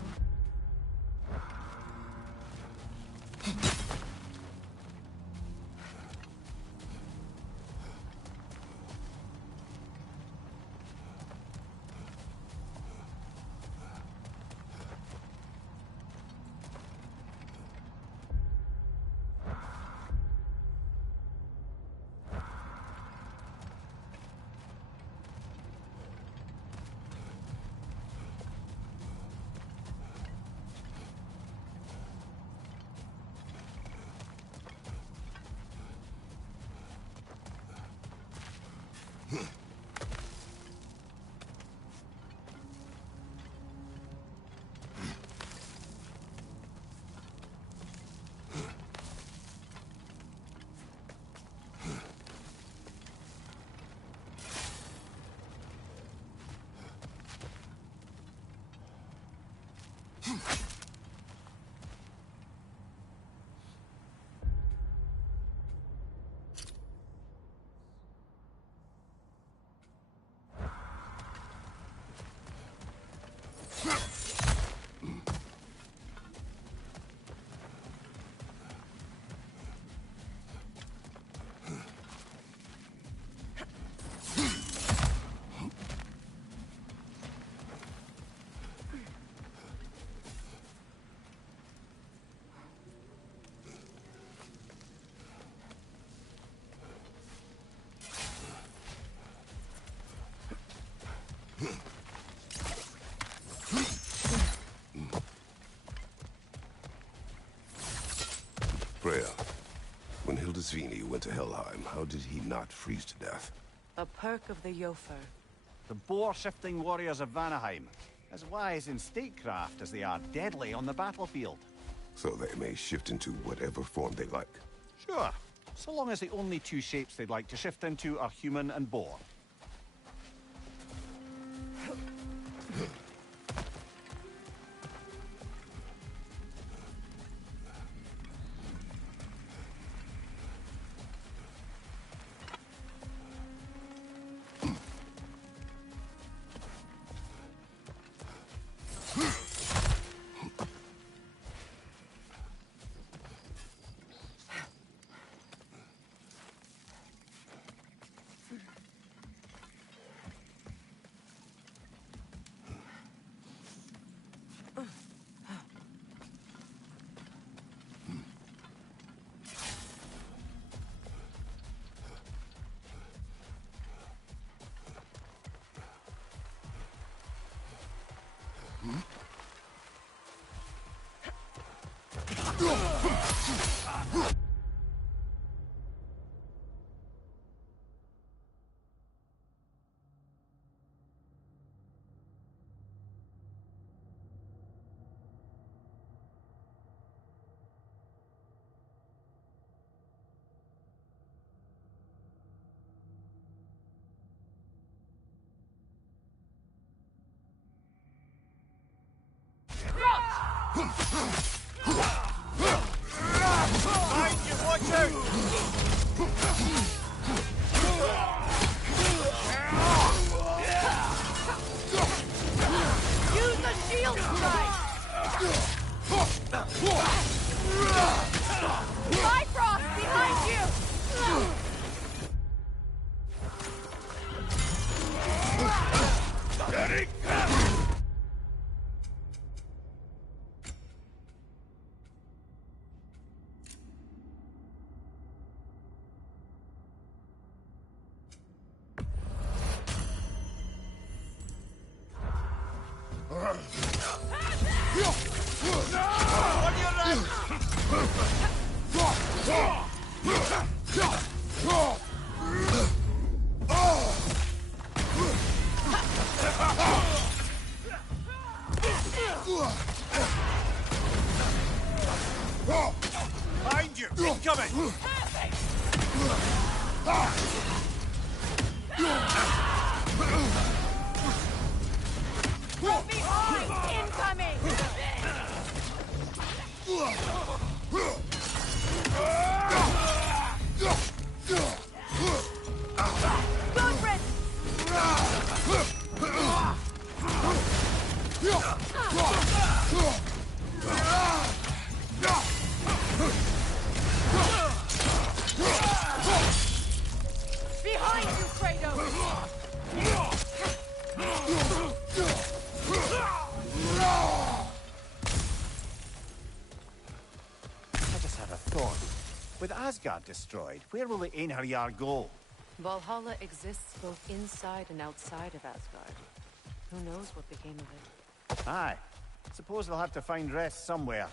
Freya, when Hildisvini went to Helheim, how did he not freeze to death? A perk of the Jofer. The boar-shifting warriors of Vanaheim, as wise in statecraft as they are deadly on the battlefield. So they may shift into whatever form they like. Sure, so long as the only two shapes they'd like to shift into are human and boar. Behind you! Incoming! From behind! Incoming! had a thought. With Asgard destroyed, where will the Einherjar go? Valhalla exists both inside and outside of Asgard. Who knows what became of it? Aye. Suppose they'll have to find rest somewhere.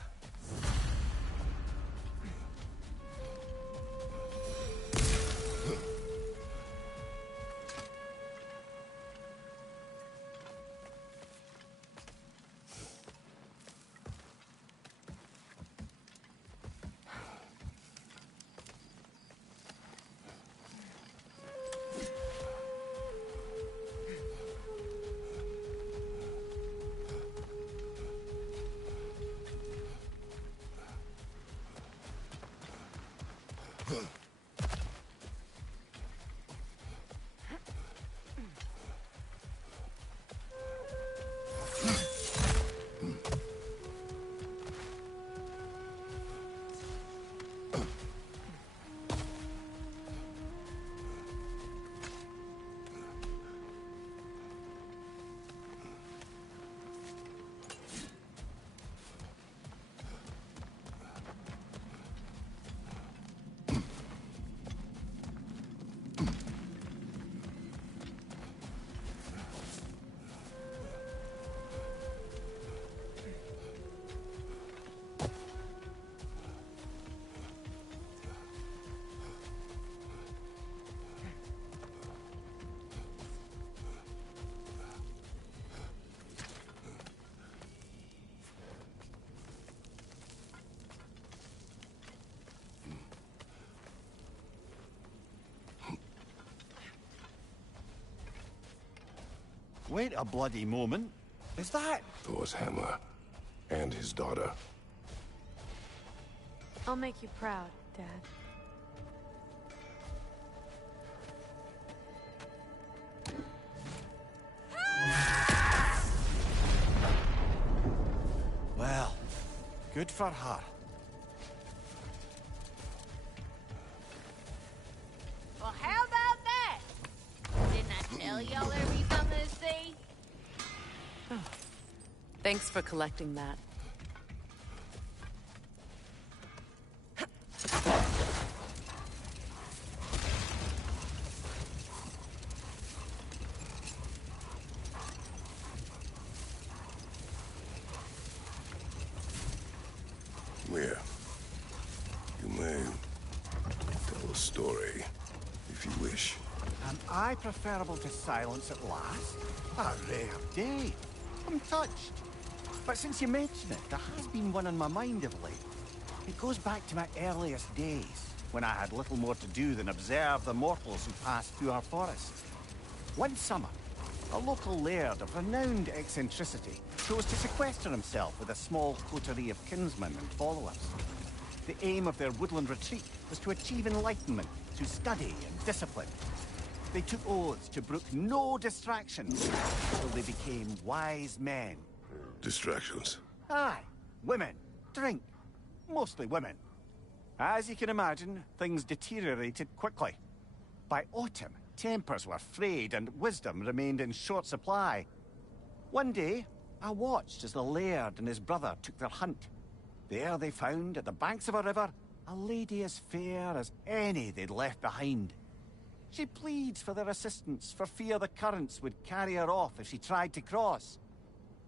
Wait a bloody moment. Is that Thor's hammer and his daughter? I'll make you proud, Dad. Well, good for her. Well, how about that? Didn't I tell y'all there'd be something to see? Thanks for collecting that. Where? You may tell a story, if you wish. Am I preferable to silence at last? A rare day. I'm touched. But since you mention it, there has been one on my mind of late. It goes back to my earliest days, when I had little more to do than observe the mortals who passed through our forest. One summer, a local laird of renowned eccentricity chose to sequester himself with a small coterie of kinsmen and followers. The aim of their woodland retreat was to achieve enlightenment through study and discipline. They took oaths to brook no distractions until they became wise men. Distractions? Aye. Women. Drink. Mostly women. As you can imagine, things deteriorated quickly. By autumn, tempers were frayed and wisdom remained in short supply. One day, I watched as the laird and his brother took their hunt. There they found, at the banks of a river, a lady as fair as any they'd left behind. She pleads for their assistance for fear the currents would carry her off if she tried to cross.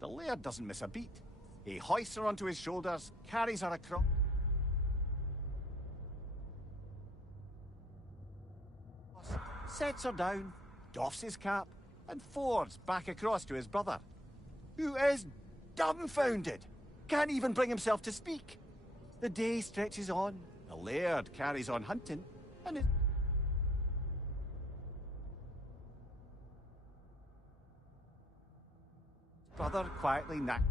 The laird doesn't miss a beat. He hoists her onto his shoulders, carries her across, sets her down, doffs his cap, and fords back across to his brother, who is dumbfounded, can't even bring himself to speak. The day stretches on, the laird carries on hunting, and his brother quietly knacks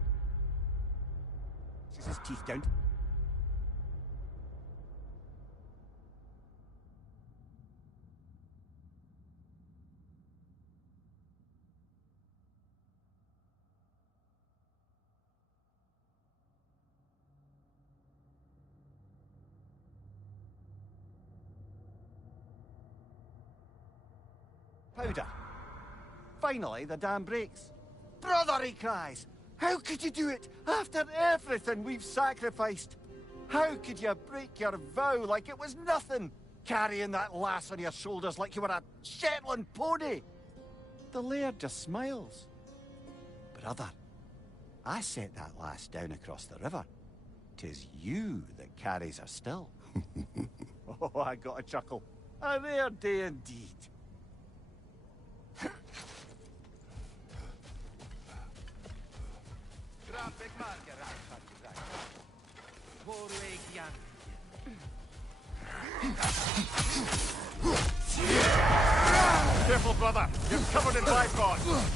his teeth down. Powder. Finally, the dam breaks. Brother, he cries! How could you do it after everything we've sacrificed? How could you break your vow like it was nothing? Carrying that lass on your shoulders like you were a Shetland pony. The laird just smiles. Brother, I set that lass down across the river. 'Tis you that carries her still. Oh, I got a chuckle. A rare day indeed. Careful, brother. You're covered in bipod.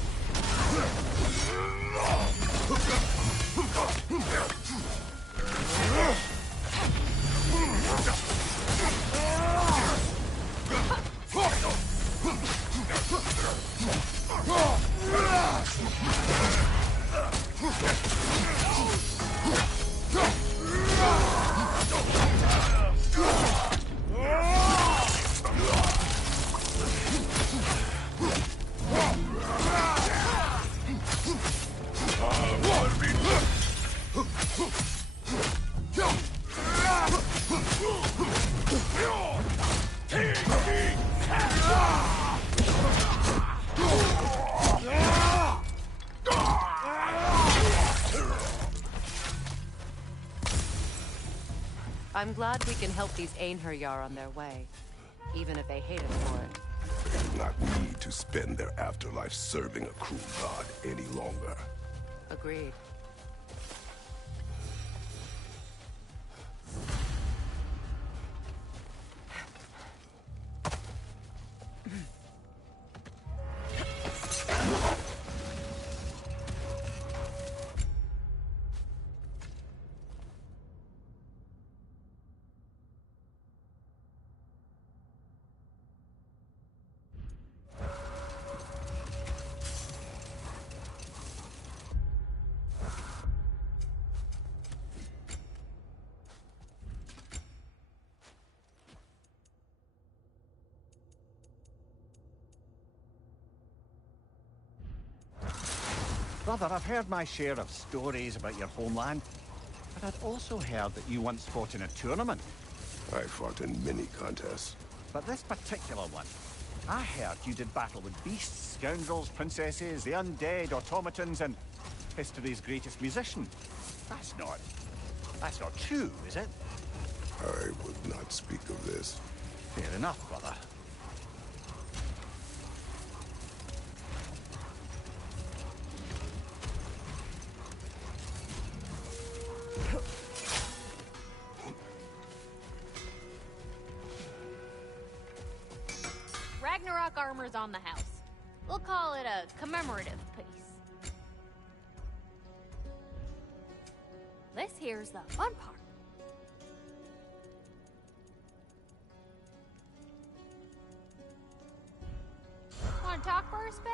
I'm glad we can help these Einherjar on their way, even if they hate us for it. They do not need to spend their afterlife serving a cruel god any longer. Agreed. Brother, I've heard my share of stories about your homeland, but I'd also heard that you once fought in a tournament. I fought in many contests. But this particular one, I heard you did battle with beasts, scoundrels, princesses, the undead, automatons, and history's greatest musician. That's not true, is it? I would not speak of this. Fair enough, brother. Ragnarok armor's on the house. We'll call it a commemorative piece. This here's the fun part. Wanna talk for a spell?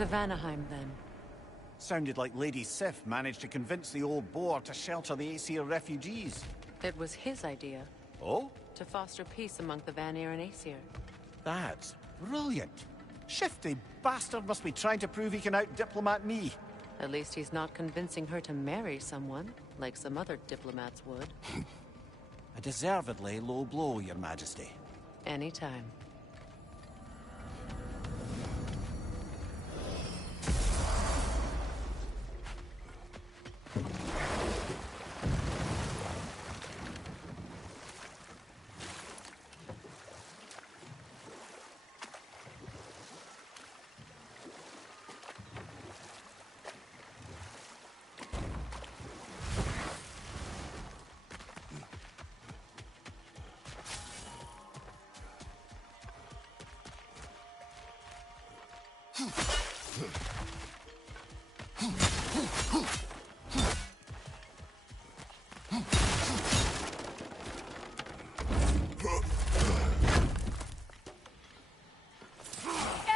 To Vanaheim, then. Sounded like Lady Sif managed to convince the old boar to shelter the Aesir refugees. It was his idea. Oh? To foster peace among the Vanir and Aesir. That's brilliant. Shifty bastard must be trying to prove he can out-diplomat me. At least he's not convincing her to marry someone, like some other diplomats would. A deservedly low blow, Your Majesty. Anytime.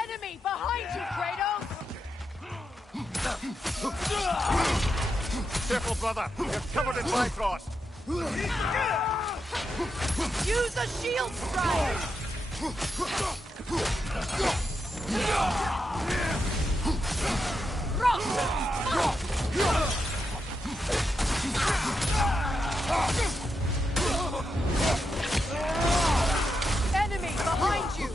Enemy behind you, Kratos! Careful, brother. You're covered in Bifrost. Use a shield strike! Enemy behind you!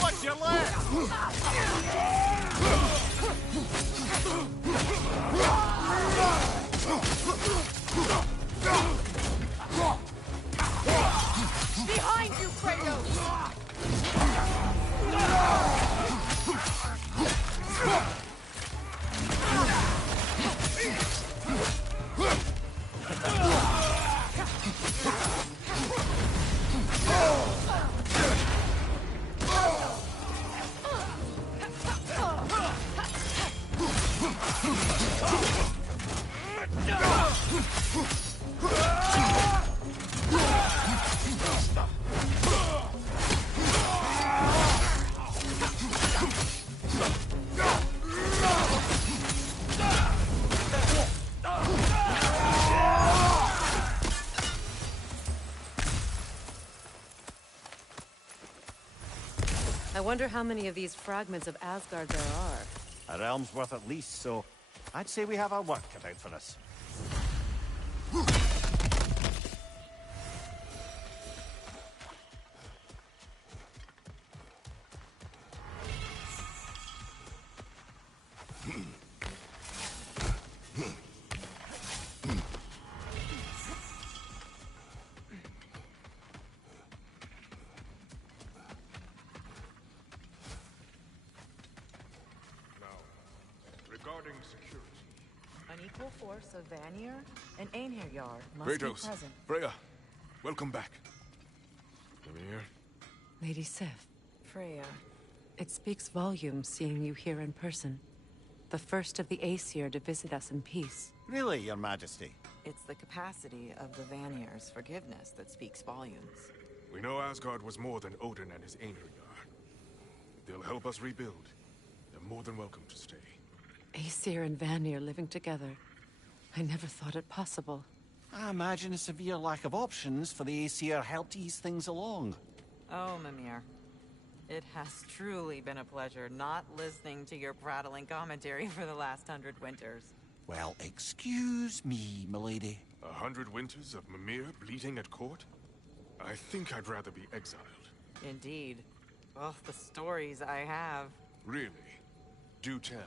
Watch your left! Behind you, Kratos! I wonder how many of these fragments of Asgard there are. A realm's worth at least, so I'd say we have our work cut out for us. Regarding security. An equal force of Vanir and Einherjar must be Kratos, present. Freya, welcome back. Mimir? Lady Sif, Freya. it speaks volumes seeing you here in person. The first of the Aesir to visit us in peace. Really, Your Majesty? It's the capacity of the Vanir's forgiveness that speaks volumes. We know Asgard was more than Odin and his Einherjar. They'll help us rebuild. They're more than welcome to stay. Aesir and Vanir living together. I never thought it possible. I imagine a severe lack of options for the Aesir helped ease things along. Oh, Mimir. It has truly been a pleasure not listening to your prattling commentary for the last 100 winters. Well, excuse me, milady. 100 winters of Mimir bleating at court? I think I'd rather be exiled. Indeed. Oh, the stories I have. Really? Do tell.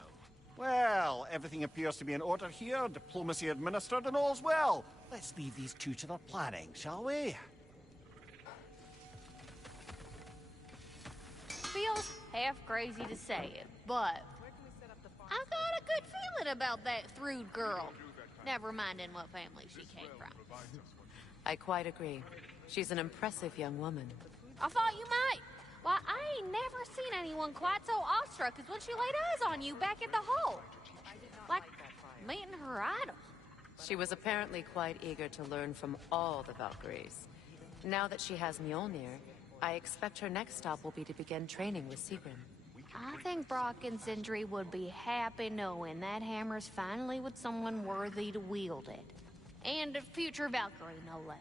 Well, everything appears to be in order here, diplomacy administered, and all's well. Let's leave these two to their planning, shall we? Feels half crazy to say it, but I got a good feeling about that Thrud girl. Never minding what family she came from. I quite agree. She's an impressive young woman. I thought you might. Why, I ain't never seen anyone quite so awestruck as when she laid eyes on you back at the hole. Like meeting her idol. She was apparently quite eager to learn from all the Valkyries. Now that she has Mjolnir, I expect her next stop will be to begin training with Sigrun. I think Brock and Sindri would be happy knowing that hammer's finally with someone worthy to wield it. And a future Valkyrie, no less.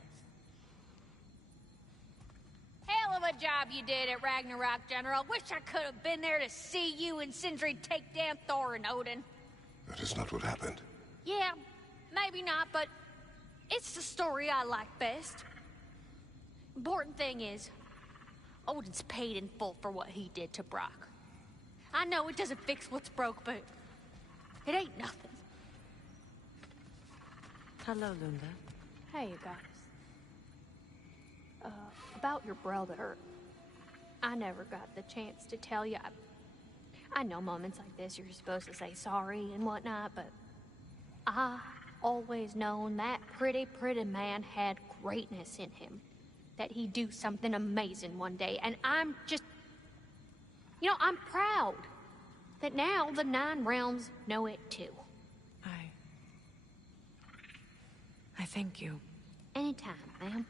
Hell of a job you did at Ragnarok, General. Wish I could have been there to see you and Sindri take down Thor and Odin. That is not what happened. Yeah, maybe not, but it's the story I like best. Important thing is, Odin's paid in full for what he did to Brock. I know it doesn't fix what's broke, but it ain't nothing. Hello, Lunda. Hey, you guys. About your brother. I never got the chance to tell you. I know moments like this you're supposed to say sorry and whatnot, but I always known that pretty man had greatness in him. That he'd do something amazing one day, and I'm just... You know, I'm proud that now the 9 realms know it too. I thank you. Anytime, ma'am.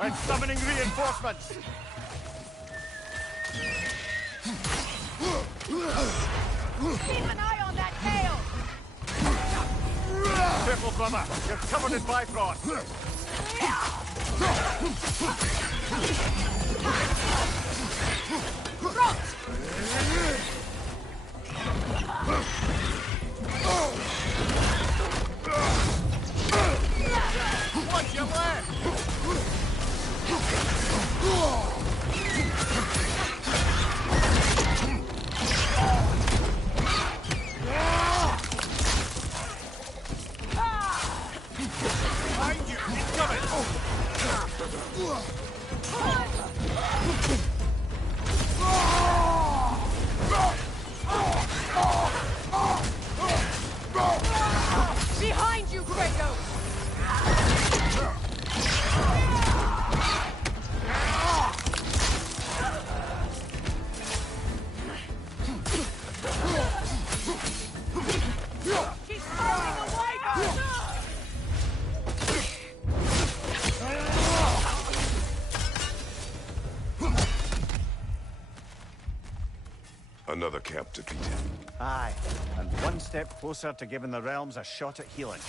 I'm summoning reinforcements! Keep an eye on that tail! Careful, brother! You're covered in Bifrost! Watch your left! Behind you! Incoming! Behind you, Kratos! Keep throwing the wyvern! Another camp defeated. Aye, and one step closer to giving the realms a shot at healing.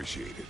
appreciate it.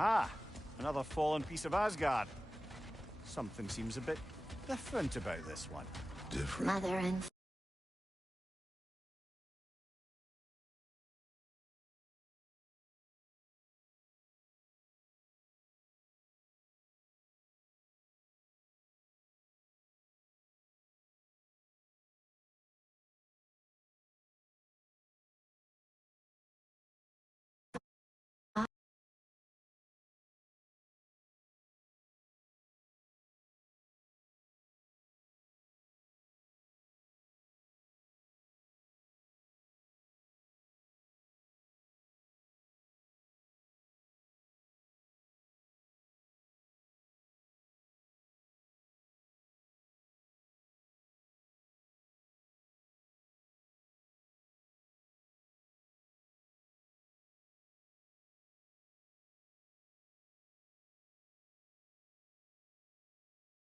Aha! Another fallen piece of Asgard. Something seems a bit different about this one. Different? Mother and